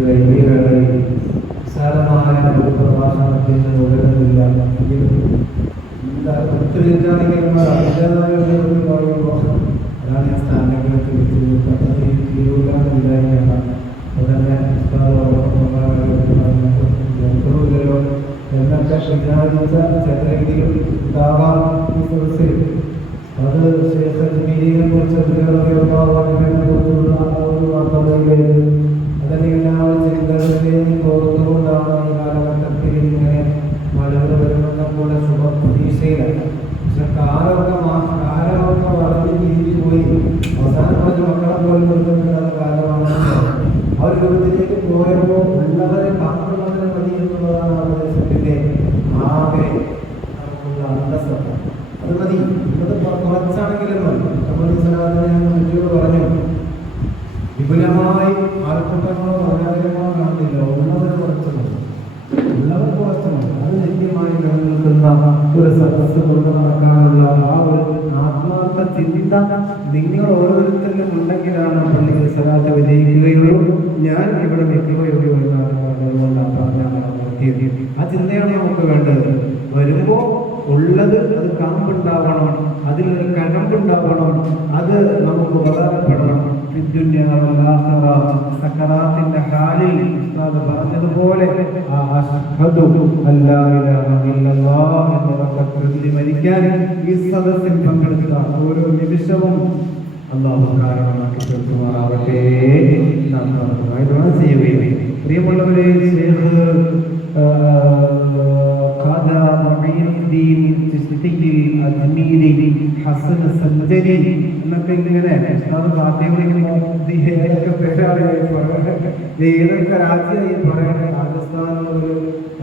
ഈ വേളയിൽ വിശാലമായ ഒരു പ്രഭാഷണത്തിന് ഉയരുന്നില്ല. ഒത്തിരിക്കുകയാണെങ്കിൽ അതിൻ്റെതായ ഒരു ദോഷം അതാണ് ഞാൻ സ്ഥാനങ്ങളൊക്കെ തീരുവില്ലാന്നില്ല. അതുതന്നെ ജനങ്ങളുമില്ലല്ലോ എന്നൊക്കെ വിചാരിച്ച ചിലരെങ്കിലും ഉണ്ടാവാം ഈ സദസ്സിൽ. അത് ശേഖരിയെ കുറിച്ച് കുറിച്ചുള്ള ഒരു വാർത്തകളിൽ അതല്ലെങ്കിൽ ആ ഒരു ചിന്തകളിലേക്ക് ഓർത്തുകൊണ്ടാണ് ഈ കാലഘട്ടത്തിൽ ഇങ്ങനെ മഴകൾ വരുന്ന പോലെ ശുഭപ്രതീക്ഷയിലാണ്. പക്ഷെ കാലമൊക്കെ വളർന്ന് തിരിച്ചു പോയി അവസാനം കുറച്ച് മക്കളെ പോലെ നിർത്തുന്ന കാലമാണ്. ആ ഒരു രൂപത്തിലേക്ക് പോയപ്പോൾ ഉള്ളവരെ കാത്തുള്ളവരെ മതി എന്നുള്ളതാണ് ആ പ്രദേശത്തിൻ്റെ ആകെ നമുക്കുള്ള അന്തസ്സത്ത. അത് മതി, ഇന്നത് കുറച്ചാണെങ്കിലും മതി. ഞാൻ മറ്റൊരു പറഞ്ഞു, വിപുലമായി ആൾക്കൂട്ടങ്ങളോ മനോഹരമോ കാണുന്നില്ല. ഉള്ളവരെ കുറച്ച് മതി, ഉള്ളവർ കുറച്ച് മതി. അത് നിത്യമായി നിലനിൽക്കുന്ന ഒരു സദസ്സ് കൊണ്ട് നടക്കാനുള്ള ആ ഒരു ആത്മാർത്ഥ ചിന്ത നിങ്ങൾ ഓരോരുത്തരിലും ഉണ്ടെങ്കിലാണ് പള്ളിയിൽ സ്വലാത്ത് വിജയിക്കുകയുള്ളൂ. ഞാൻ ഇവിടെ നിൽക്കുകയുള്ളൂ എന്നാണ് പറഞ്ഞാൽ ആ ചിന്തയാണ് നമുക്ക് വേണ്ടത്. വരുമ്പോൾ ഉള്ളത് അത് കാമ്പുണ്ടാവണം, അതിലൊരു കഴമ്പുണ്ടാവണം, അത് നമുക്ക് ഉപകാരപ്പെടണം. സക്കറാത്തിന്റെ ഹാലിൽ പറഞ്ഞതുപോലെ മരിക്കാൻ ഈ സദസ്സിൽ പങ്കെടുത്ത ഓരോ നിമിഷവും അല്ലാഹു കാരണമാക്കി തീർക്കുമാറാവട്ടെ. നാം ചെയ്യുകയും പ്രിയമുള്ളവരെ, എന്നൊക്കെ ഇങ്ങനെ ഏതൊക്കെ രാജ്യമായി പറയണേ. രാജസ്ഥാൻ മുതൽ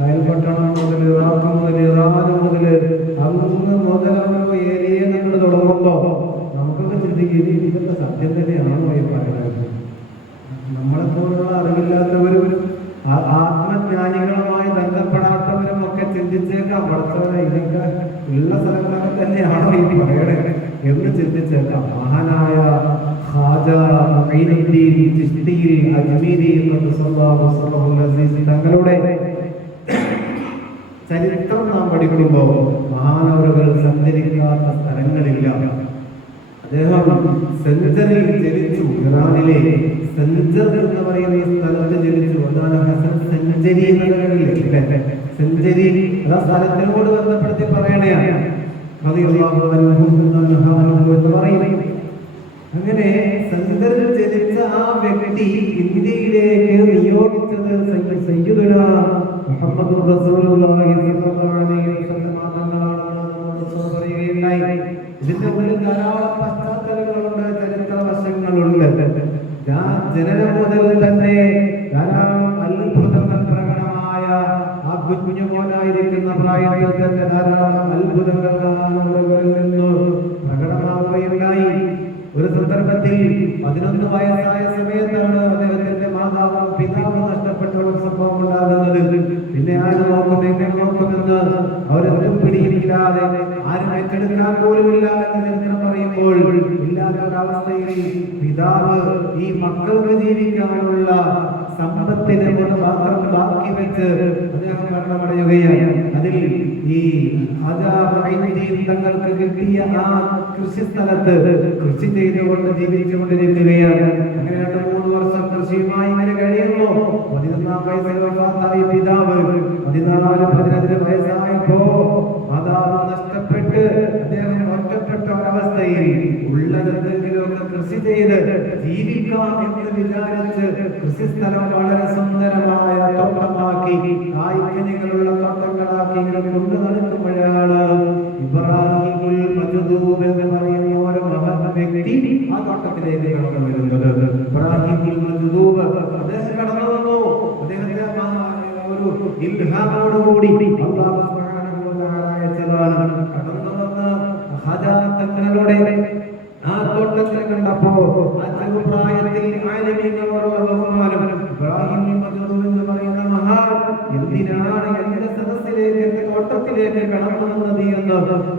അയൽപട്ടണം മുതൽ ഇറാഖ് മുതൽ ഇറാൻ മുതൽ അങ്ങ് മുതൽ ഏരിയ നമ്മൾ തുടങ്ങുമ്പോ നമുക്കൊക്കെ ചിന്തിക്കുന്നത് ഇതൊക്കെ സത്യം തന്നെയാണോ ഈ പറയുന്നത്. നമ്മളെപ്പോലുള്ള അറിവില്ലാത്തവരും ആത്മജ്ഞാനികളുമായി ബന്ധപ്പെടാത്തവരും ഒക്കെ ചിന്തിച്ചേക്കാം, പഠിച്ചവരെ ഇതൊക്കെ ഉള്ള സ്ഥലങ്ങളൊക്കെ തന്നെയാണോ ഈ പറയണേ എന്ന് ചിന്തിച്ചേക്കാം. മഹാനായ ഖാജ മഈനുദ്ദീൻ ചിശ്തി അജ്മീരി തങ്ങളുടെ ചരിത്രം നാം പഠിക്കുമ്പോൾ മഹാനവറുകൾ സഞ്ചരിക്കാത്ത സ്ഥലങ്ങളില്ല. അദ്ദേഹം സെഞ്ചറിൽ ജനിച്ചു. ഇറാനിലെ സെഞ്ചർ എന്ന് പറയുന്ന ഈ സ്ഥലത്ത് ജനിച്ചു. അതാണ് ഹസൻ സെഞ്ചരി എന്നല്ലേ സെഞ്ചരി. ആ സ്ഥലത്തിനോട് ബന്ധപ്പെടുത്തി പറയണയാണ് എന്ന് പറയുന്നത്. അങ്ങനെ സെഞ്ചറിൽ ജനിച്ച ആ വ്യക്തി ഇന്ത്യയിലേക്ക് നിയോഗിച്ചത് സയ്യിദുനാ മുഹമ്മദ് റസൂലുള്ളാഹി സ്വല്ലല്ലാഹു അലൈഹി വസല്ലം തങ്ങളാണെന്ന് പറയുകയുണ്ടായി. ഇതിന്റെ ഉള്ളിൽ ധാരാളം പശ്ചാത്തലങ്ങളുണ്ട്, ചരിത്ര വശങ്ങളുണ്ട്. ജനനം മുതൽ തന്നെ ധാരാളം അത്ഭുതങ്ങൾ പ്രകടമായ ആ കുഞ്ഞുമോനായിരിക്കുന്ന പ്രായത്തിൽ തന്നെ ധാരാളം അത്ഭുതങ്ങൾ നിന്ന് പ്രകടമാവുകയുണ്ടായി. ഒരു സന്ദർഭത്തിൽ 11 വയസ്സായ സമയത്താണ് അദ്ദേഹത്തിന്റെ മാതാവും പിതാവും നഷ്ടപ്പെട്ട ഒരു സംഭവം ഉണ്ടാകുന്നത്. പിന്നെ ആര് നോക്കും, എങ്ങനെ നോക്കുമെന്ന് അവരൊന്നും പിടിയില്ലാതെ ആരും ഏറ്റെടുക്കാൻ പോലുമില്ല എന്ന് ചരിത്രം പറയുമ്പോൾ ഇല്ലാത്ത അവസ്ഥയിൽ പിതാവ് ഈ മക്കൾക്ക് ജീവിക്കാനുള്ള സമ്പത്തിന് മാത്രം ബാക്കി വെച്ച് അദ്ദേഹം മരണമടയുകയാണ്. അതിൽ ഈ തങ്ങൾക്ക് കിട്ടിയ ആ കൃഷി സ്ഥലത്ത് കൃഷി ചെയ്തുകൊണ്ട് ജീവിച്ചുകൊണ്ടിരിക്കുകയാണ്. അങ്ങനെ 2-3 വർഷം കൃഷിയുമായി ഇങ്ങനെ കഴിയുന്നു. 11-ാം വയസ്സിൽ വഫാത്തായ പിതാവ് 14-15 വയസ്സായപ്പോ മാതാവ് നഷ്ടപ്പെട്ട് അദ്ദേഹം ഒറ്റപ്പെട്ട ഒരവസ്ഥയിൽ ഉള്ളതെന്തെങ്കിലുമൊക്കെ കൃഷി ചെയ്ത് ജീവിക്കാം എന്ന് വിചാരിച്ച് കൃഷിസ്ഥലം വളരെ സുന്ദരമായ തോട്ടമാക്കി കായ്ക്കനികളുള്ള തോട്ടങ്ങളാക്കി ഇങ്ങനെ കൊണ്ടു നടക്കുമ്പോഴാണ് ഇബ്രാഹിമുൽ മജ്ദൂബ് എന്ന് പറയുന്ന ഒരു മഹാൻ വ്യക്തി ആ തോട്ടത്തിലേക്ക് കടന്നു വരുന്നത്. ഇബ്രാഹിമുൽ മജ്ദൂബ് അദ്ദേഹം കടന്നു വന്നു. അദ്ദേഹത്തെ ഒരു ഇൽഹാമോടുകൂടി അല്ലാഹു സുബ്ഹാനഹു വ തആല അയച്ചതാണ്. കടന്നു വന്ന് ഖാജാ തങ്ങളുടെ ആ തോട്ടത്തിൽ കണ്ടപ്പോ ആ ചെറുപ്രായത്തിൽ ആലിമീങ്ങളോടുള്ള ബഹുമാനം, ഇബ്രാഹിമുൽ മജ്ദൂബ് എന്ന് പറയുന്ന മഹാൻ എന്തിനാണ് എന്റെ സദസ്സിലേക്ക്, എന്റെ തോട്ടത്തിലേക്ക് കടന്നു വന്നത് എന്ന്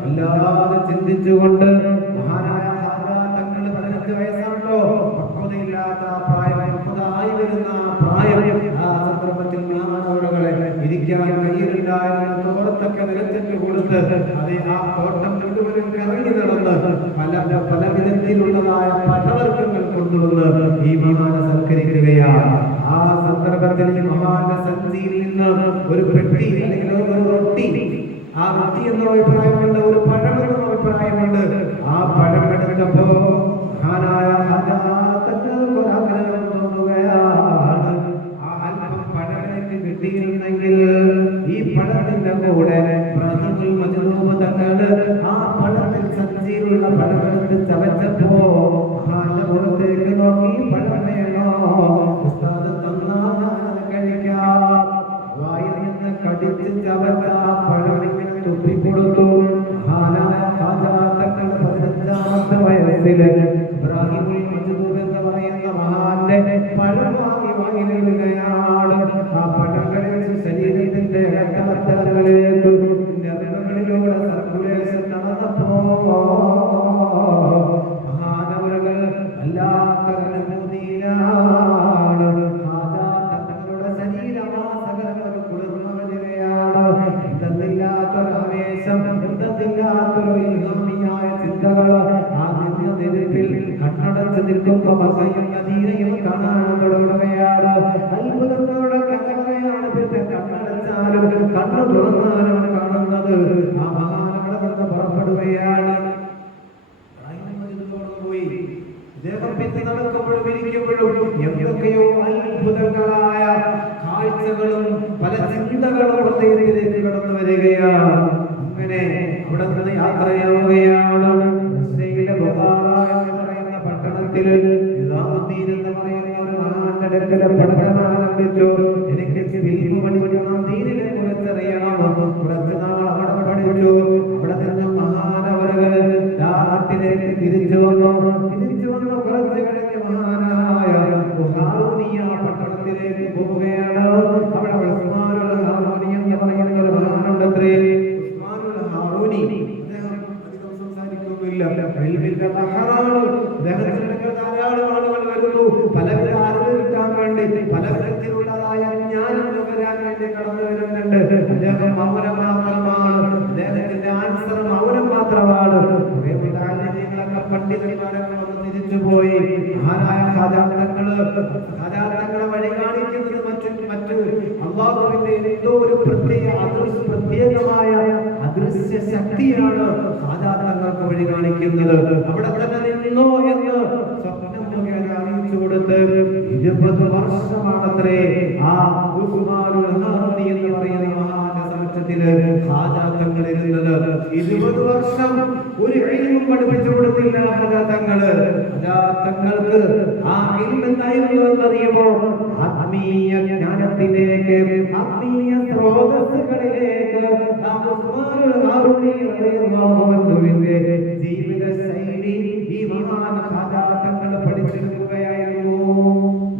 അല്ലാതെ ചിന്തിച്ചുകൊണ്ട് മഹാനായ ഖാജാ തങ്ങൾ 15 വയസ്സാണല്ലോ, പക്വതയില്ലാത്ത പ്രായം, 30 ആയി വരുന്ന പ്രായം, ഉണ്ടായിരുന്ന തോട്ടത്തൊക്കെ നിലച്ചിട്ട് കൊടുത്ത് അത് ആ തോട്ടം മുഴുവനും കറങ്ങി നടന്ന് പല വിധത്തിലുള്ളതായ പഴവർഗ്ഗങ്ങൾ കൊണ്ടുവന്ന് ഈ മഹാനെ സൽക്കരിക്കുകയാണ്. ആ സന്ദർഭത്തിൽ ഈ മഹാന്റെ സഞ്ചിയിൽ നിന്ന് ഒരു പെട്ടി അല്ലെങ്കിൽ ഒരു റൊട്ടി, ആ റൊട്ടി എന്ന അഭിപ്രായമുണ്ട്, ഒരു പഴം എന്ന അഭിപ്രായമുണ്ട്. ആ പഴം എടുത്തപ്പോ മഹാനായ ഒരാഗ്രഹം തോന്നുകയാണ്. ആ അല്പം പഴം എനിക്ക് കിട്ടിയിരുന്നെങ്കിൽ ഈ പഴത്തിന്റെ കൂടെ ഇബ്രാഹിമുൽ മജ്ദൂബ് തങ്ങള് ആ പഴത്തിൽ സഞ്ചിയിലുള്ള പഴമെടുത്ത് ചവച്ചപ്പോ മഹാന്റെ പുറത്തേക്ക് നോക്കി, പഴം വേണോ ഉസ്താദ് തന്നാ ഞാനത് കഴിക്കാം. വായിൽ നിന്ന് കടിച്ച് ചവച്ച പഴം ഇങ്ങനെ തുപ്പിക്കൊടുത്തു. മഹാനായ ഖാജാ തങ്ങൾ 15ാമത്തെ വയസ്സില് ഇബ്രാഹിമുൽ മജ്ദൂബ് എന്ന് പറയുന്ന മഹാന്റെ പഴം വാങ്ങി വാങ്ങിയിടുകയാണ്. ആ പഴം കഴിച്ച് ശരീരത്തിന്റെ ഇടത്തളങ്ങളിലേക്ക് ഞരമ്പുകളിലൂടെ സർക്കുലേഷൻ നടന്നപ്പോ മഹാനവറുകൾ വല്ലാത്ത അനുഭൂതിയിലാണ്. തങ്ങളുടെ ശരീരമാസകലങ്ങൾ കുളിർന്നു വരികയാണ്. എന്തെന്നില്ലാത്തൊരു ആവേശം, എന്തെന്നില്ലാത്തൊരു ഇൽഹാമിയായ ചിന്തകൾ ആ നിന്നിരിപ്പിൽ കണ്ണടച്ച് നിൽക്കുമ്പോ മക്കയും മദീനയും കാണാൻ തുടങ്ങുകയാണ്. അത്ഭുതങ്ങളുടെ കലവറയാണ്. പിന്നെ കണ്ണടച്ചാലും കണ്ണു തുറന്നാലും കാണുന്നത് ആ മഹാനവിടെ നിന്ന് പുറപ്പെടുകയാണ്. പോയി ഇദ്ദേഹം പിന്നെ നടക്കുമ്പോഴും ഇരിക്കുമ്പോഴും എന്തൊക്കെയോ അത്ഭുതങ്ങളായ കാഴ്ചകളും പല ചിന്തകളും ഹൃദയത്തിലേക്ക് കടന്നു വരികയാണ്. അങ്ങനെ അവിടെ നിന്ന് യാത്രയാവുകയാണ്. ബുഖാറ എന്ന് പറയുന്ന പട്ടണത്തില് നിസാമുദ്ദീൻ എന്ന് പറയുന്ന ഒരു മഹാന്റെ അടുക്കൽ പഠനം ആരംഭിച്ചു. എനിക്ക് ഫിൽമ് പഠിക്കണം, ദീനിനെ കുറിച്ചറിയണം. കുറച്ച് നാൾ അവിടെ പഠിച്ചു. അവിടെ നിന്ന് മഹാനവറുകൾ നാട്ടിലേക്ക് തിരിച്ചു വന്നു. കുറച്ച് കഴിഞ്ഞ് മഹാനായ ഹാറൂനിയ പട്ടണത്തിലേക്ക് പോവുകയാണ്. അവിടെ ഉസ്മാനുൽ ഹാറൂനി എന്ന് പറയുന്ന ഒരു മഹാനുണ്ടത്രേ. ഉസ്മാനുൽ ഹാറൂനി ധാരാളം ആളുകൾ വരുന്നു. പലവിധ അറിവ് കിട്ടാൻ വേണ്ടി, പല വിധത്തിലുള്ളതായ ജ്ഞാനം നുകരാൻ വേണ്ടി കടന്നു വരുന്നുണ്ട്. അദ്ദേഹം മൗനം മാത്രമാണ്, അദ്ദേഹത്തിന്റെ ആൻസർ മൗനം മാത്രമാണ്. പണ്ഡിതന്മാരൊക്കെ വന്ന് തിരിച്ചുപോയി. മഹാനായ ഖാജാത്തങ്ങളെ വഴി കാണിക്കുന്നത് മറ്റ് അല്ലാഹുവിന്റെ എന്തോ ഒരു പ്രത്യേകമായ അദൃശ്യ ശക്തിയാണ് ഖാജാത്തങ്ങൾക്ക് വഴി കാണിക്കുന്നത്. അവിടെ തന്നെ നിന്നോ എന്ന് സ്വപ്നം അറിയിച്ചു കൊടുത്ത് 20 വർഷമാണത്രേ ആ ഉസ്മാനുൽ ഹാറൂനി എന്ന് പറയുന്ന മഹാന്റെ സമക്ഷത്തില് ഖാജാത്തങ്ങൾ ഇരുന്നത്. 20 വർഷം ഒരു ഇൽമും പഠിപ്പിച്ചു കൊടുത്തില്ല ഖാജാത്തങ്ങള്. ഖാജാത്തങ്ങൾക്ക് ആ ഇൽമ് എന്തായിരുന്നു എന്നറിയുമോ? ആത്മീയ ജ്ഞാനത്തിലേക്ക്, ആത്മീയ സ്രോതസ്സുകളിലേക്ക് ആ ഉസ്മാനുൽ ഹാറൂനി റളിയല്ലാഹു അൻഹുവിന്റെ ജീവിത ശൈലി ഈ മഹാൻ ഖാജാത്തങ്ങൾ പഠിച്ചെടുക്കുകയായിരുന്നു.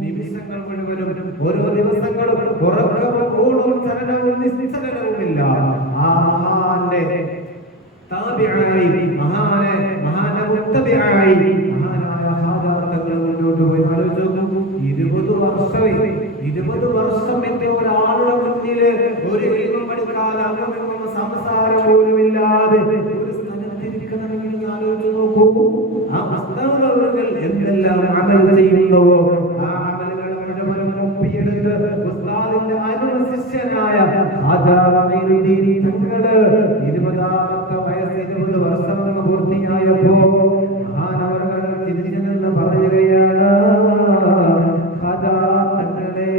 നിമിഷങ്ങൾ മുഴുവനും, ഓരോ ദിവസങ്ങളും ഉറക്കവും ഊണും ചലനവും നിശ്ചലനവുമില്ല. ആ മഹാന്റെ താബിഈ, മഹാന്റെ മുത്തബിഈ മഹാനായ ഖാജാത്തങ്ങൾ മുന്നോട്ട് പോയി. ആലോചിച്ചു, 20 വർഷം എന്റെ ഒരാളുടെ മുന്നില് ഒരു ഇൽമു പഠിക്കാൻ അങ്ങും സംസാരം പോലുമില്ലാതെ ഒരു സ്ഥലത്തിരിക്കണമെങ്കിൽ ആലോചിച്ച് നോക്കൂ. ആ ഉസ്താദുകൾ എന്തെല്ലാം അമൽ ചെയ്യുന്നുവോ ആ അമലുകൾ മുഴുവനും ഒപ്പിയെടുത്ത് ഉസ്താദിന്റെ അനുശിഷ്യനായ ആചാര്യദീൻ തങ്ങള് 20ാമത്തെ വയസ്സിൽ 20 വർഷം പൂർത്തിയായപ്പോ മഹാനവറുകൾ തിരിച്ചു നിന്ന് പറയുകയാണ്, ഖാജാത്തങ്ങളെ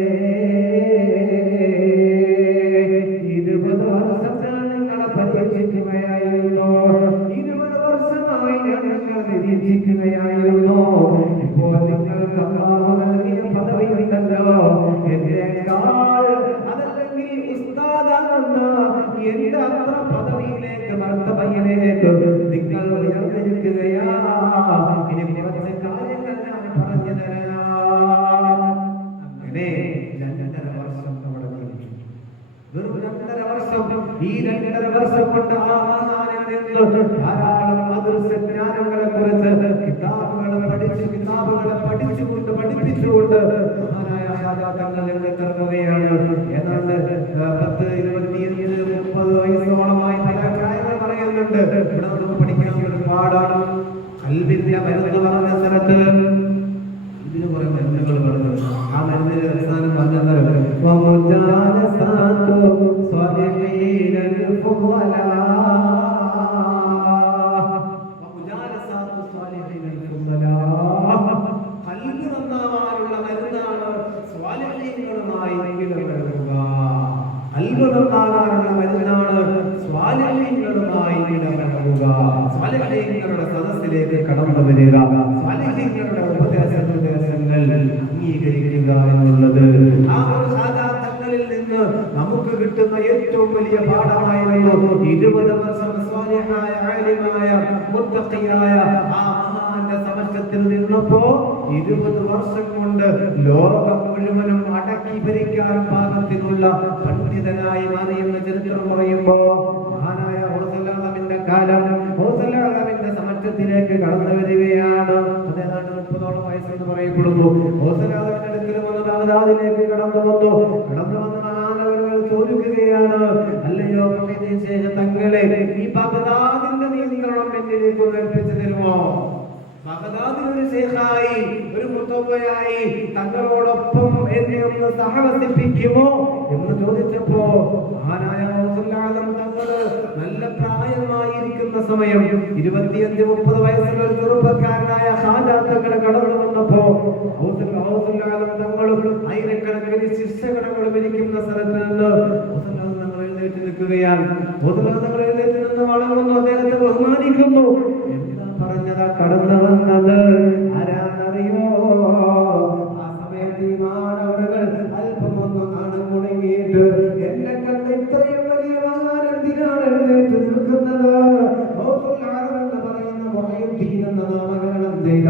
20 വർഷം ഞാൻ നിങ്ങളെ പരീക്ഷിക്കുകയായിരുന്നു. 20 വർഷമായി ഞങ്ങൾ നിരീക്ഷിക്കുകയായിരുന്നു. ഇപ്പോൾ നിങ്ങൾക്ക് അല്ലാഹു നൽകിയ പദവി ഉണ്ടല്ലോ, എന്നേക്കാൾ അതല്ലെങ്കിൽ ഉസ്താദാകുന്ന എന്റെ അത്ര പദവിയിലേക്ക്, മർത്തബയിലേക്ക് നിങ്ങൾ ഉയർന്നിരിക്കുകയാ. ഇനി കുറച്ച് കാര്യങ്ങൾ ഞാൻ പറഞ്ഞു തരാം. അങ്ങനെ 2.5 വർഷം അവിടെ ജീവിച്ചു. വെറും 2.5 വർഷം. ഈ 2.5 വർഷം കൊണ്ട് ആ മഹാനിൽ നിന്ന് ധാരാളം അദൃശ്യജ്ഞാനങ്ങളെ കുറിച്ച് കിതാബുകളെ പഠിച്ചുകൊണ്ട് പഠിപ്പിച്ചുകൊണ്ട് മഹാനായ ഖാജാത്തങ്ങൾ രംഗത്തിറങ്ങുകയാണ്. ഏതാണ്ട് 10-25 പറയുന്നുണ്ട്. ഇവിടെ നമുക്ക് പഠിക്കാനുള്ള ഒരു പാഠാണ്. കൽബിന്റെ മരുന്ന് പറഞ്ഞ സ്ഥലത്ത് ഇതിന് കുറെ മരുന്നുകൾ പറഞ്ഞു. ആ മരുന്നിന്റെ അവസാനം പറഞ്ഞത് കൽബ് നന്നാവാനുള്ള മരുന്നാണ് സ്വാലിഹീങ്ങളുമായി ഇടപഴകുക. കൽബ് നന്നാവാനുള്ള മരുന്നാണ് സ്വാലിഹീങ്ങളുമായി ഇടപഴകുക. സ്വാലിഹീങ്ങളുടെ സദസ്സിലേക്ക് കടന്നു വരിക. സ്വാലിഹീങ്ങളുടെ ഉപദേശങ്ങൾ അംഗീകരിക്കുക എന്നുള്ളത് ആ ഒരു സാധാരണങ്ങളിൽ നിന്ന് നമുക്ക് കിട്ടുന്ന ഏറ്റവും വലിയ പാഠമായിരുന്നു. 20 വർഷം സ്വാലിഹായ ആലിമായ മുത്തഖിയായ ആ മഹാന്റെ സമക്ഷത്തിൽ നിന്നപ്പോ 20 വർഷം കൊണ്ട് ലോകം മുഴുവനും അടക്കി ഭരിക്കാൻ പാകത്തിനുള്ള പണ്ഡിതനായി മാറിയെന്ന ചരിത്രം പറയുമ്പോ മഹാനായ ഹുസൈനുവിന്റെ കാലം ഹുസൈനുവിന്റെ സമക്ഷത്തിലേക്ക് കടന്നു വരികയാണ്. അതേതാണ്ട് 30ഓളം വയസ്സെന്ന് പറയപ്പെടുന്നു. ഹുസൈനുവിന്റെ അടുക്കൽ വന്ന് ബഗ്ദാദിലേക്ക് കടന്നു വന്ന് മഹാനവരുകൾ ചോദിക്കുകയാണ്, അല്ലയോ പ്രഭേദശേഷം തങ്ങളെ ഈ ബഗ്ദാദിന്റെ നിയന്ത്രണം എന്നിലേക്ക് ഏൽപ്പിച്ചു തരുമോ? ബഗ്ദാദിലൊരു ശൈഖായി ഒരു മുത്തവ്വയായി തങ്ങളോടൊപ്പം എന്നെ ഒന്ന് സഹവസിപ്പിക്കുമോ എന്ന് ചോദിച്ചപ്പോ മഹാനായ തങ്ങള് നല്ല പ്രായമായിരിക്കുന്ന സമയം 25-30 വയസ്സുള്ള ഒരു ചെറുപ്പക്കാരനായ ഖാജാ തങ്ങളെ കടന്നു വന്നപ്പോ തങ്ങളും ആയിരക്കണക്കിന് ശിക്ഷകടങ്ങളും ഇരിക്കുന്ന സ്ഥലത്ത് നിന്ന് തങ്ങൾ എഴുന്നേറ്റ് നിൽക്കുകയാണ്. തങ്ങൾ എഴുന്നേറ്റ് നിന്ന് വളർന്നു അദ്ദേഹത്തെ ബഹുമാനിക്കുന്നു. പറഞ്ഞതാ കടന്നു വന്നത് ആരാന്നറിയോ? ആ സമയത്ത് ഈ മാനവറുകൾ അല്പമൊന്നും നാണം മുടങ്ങിയിട്ട് എന്നെ കണ്ട് ഇത്രയും വലിയ മഹാൻ എന്തിനാണ് എഴുന്നേറ്റ് നിൽക്കുന്നത്? എന്ന് പറയുന്ന മുഹയ്യിദ്ദീൻ എന്ന നാമകരണം ചെയ്ത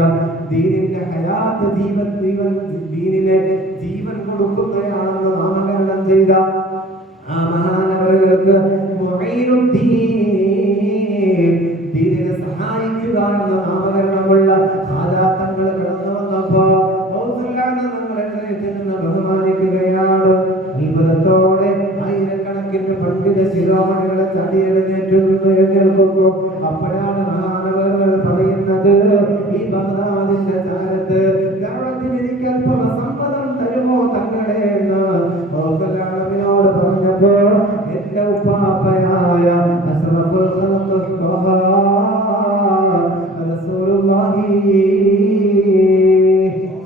ദീനിന്റെ ഹയാത്ത് ദീനിലെ ജീവൻ കൊടുക്കുന്നയാണെന്ന് നാമകരണം ചെയ്ത ആ മഹാനവറുകൾക്ക് ദീനിനെ സഹായിക്കുക എന്ന നാമകരണമുള്ള ഖാജാത്തങ്ങൾ കടന്നു വന്നപ്പോ തങ്ങൾ എഴുന്നേറ്റ് നിന്ന് ബഹുമാനിക്കുകയാണ്. അത്ഭുതത്തോടെ ആയിരക്കണക്കിന് പണ്ഡിത ശിരോമണികളെ ചടിയെഴുന്നേറ്റ് എഴുന്നേൽക്കുന്നു. അപ്പോഴാണ് മഹാനവറുകൾ പറയുന്നത്, ഈ ബഗ്ദാദിന്റെ ചാരത്ത് ദഅവത്തിന് അല്പം സമ്മതം തരുമോ തങ്ങളെ എന്ന് റസൂലുള്ളാഹിയോട് പറഞ്ഞപ്പോ എന്റെ ഉപ്പാപ്പയായ അഷ്റഫുൽ ഖൽഖ് റസൂലുള്ളാഹി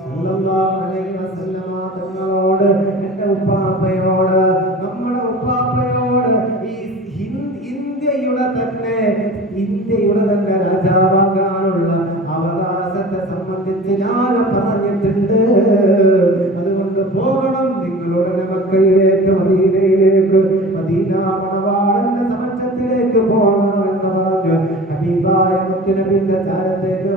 സ്വല്ലല്ലാഹു അലൈഹി വസല്ലം തങ്ങളോട് എന്റെ ഉപ്പാപ്പയോട് നമ്മുടെ ഉപ്പാപ്പയോട് ഈ ഇന്ത്യയുടെ തന്നെ രാജാവാകാനുള്ള അവകാശത്തെ സംബന്ധിച്ച് ഞാൻ പറഞ്ഞിട്ടുണ്ട്. അതുകൊണ്ട് പോകണം, നിങ്ങളുടെ മക്കയിലേക്ക് മദീനയിലേക്ക് മദീന മണവാളന്റെ സമക്ഷത്തിലേക്ക് പോകണം എന്ന് പറഞ്ഞു ഹബീബായ മുത്തുനബിയുടെ ചാരത്തേക്ക്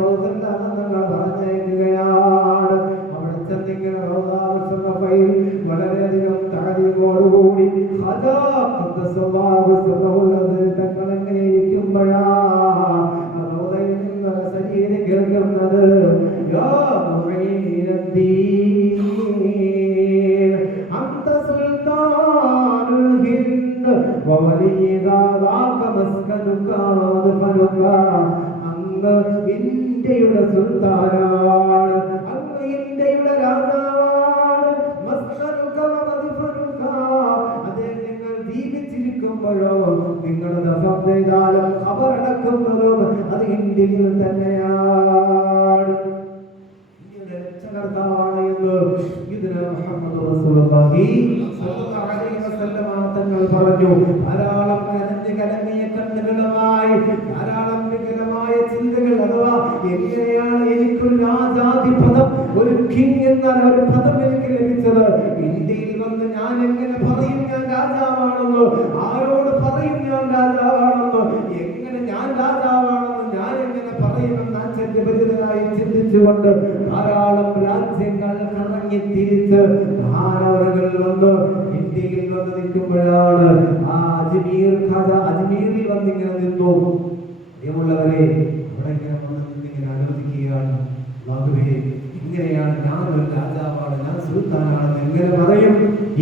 തങ്ങൾ പറഞ്ഞയക്കുകയാണ്. അവിടെ ചെന്നിങ്ങനെ വളരെയധികം താരീഖോടുകൂടി തങ്ങൾ എങ്ങനെ ഇരിക്കുമ്പോഴാ ശരീരം കേൾക്കുന്നത് ഇന്ത്യയുടെ സുൽത്താനാണ്, അങ്ങ് ഇന്ത്യയുടെ രാജാവാണ്. അതേ, നിങ്ങൾ ജീവിച്ചിരിക്കുമ്പോഴോ നിങ്ങളുടെ ദഫം ചെയ്താലും ഖബറടക്കുന്നതും അത് ഇന്ത്യയിൽ തന്നെയാണ്. ഇന്ത്യയുടെ രക്ഷകർത്താവാണ് എന്ന് ഇതിന് മുഹമ്മദ് റസൂലുള്ളാഹി സ്വല്ലല്ലാഹു അലൈഹി വസല്ലം തങ്ങൾ പറഞ്ഞു. ധാരാളം കലങ്ങിയ കണ്ണുകളുമായി ധാരാളം വികലമായ ചിന്തകൾ, അഥവാ എങ്ങനെയാണ് എനിക്കൊരു രാജാധിപതം, ഒരു കിങ് എന്ന ഒരു പദം എനിക്ക് ലഭിച്ചത്? ഇന്ത്യയിൽ വന്ന് ഞാൻ എങ്ങനെ പറയും ഞാൻ രാജാവാണെന്ന്? ആരോട് പറയും ഞാൻ രാജാവാണെന്ന്? എങ്ങനെ ഞാൻ രാജാവാണെന്ന് ഞാൻ എങ്ങനെ പറയുമെന്ന് ആശ്ചര്യഭരിതനായി ചിന്തിച്ചുകൊണ്ട് ധാരാളം രാജ്യങ്ങൾ കറങ്ങി തിരിച്ച് മഹാനവറുകൾ വന്ന് ഇന്ത്യയിൽ വന്ന് നിൽക്കുമ്പോഴാണ് ആ അജ്മീറിൽ വന്നിങ്ങനെ നിന്നു. പ്രിയമുള്ളവരെ, അവിടെ ഇങ്ങനെ വന്ന് നിന്നിങ്ങനെ ആലോചിക്കുകയാണ്, ഇങ്ങനെയാണ് ഞാൻ ഒരു രാജാവാണ്, ഞാൻ സുൽത്താനാണെന്ന് എങ്ങനെ പറയും?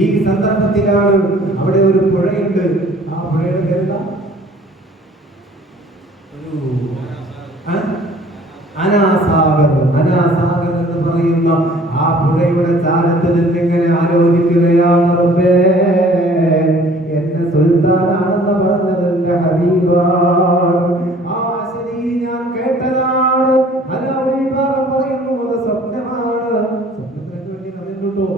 ഈ സന്ദർഭത്തിലാണ് അവിടെ ഒരു പുഴയുണ്ട്. ആ പുഴയുടെ പേരെന്താ? അനാസാഗർ എന്ന് പറയുന്ന ആ പുഴയുടെ ചാരത്ത് നിന്നിങ്ങനെ ആലോചിക്കുകയാണ്, റബ്ബേ എന്റെ സുൽത്താനാണെന്ന് പറഞ്ഞത് എന്റെ ഹബീബാണ്. ആ ശരീരം ഞാൻ കേട്ടതാണ്. പറയുന്നു അത് സ്വപ്നമാണ്. സ്വപ്നത്തിനൊക്കെ വേണ്ടി പറഞ്ഞിട്ടുണ്ടോ?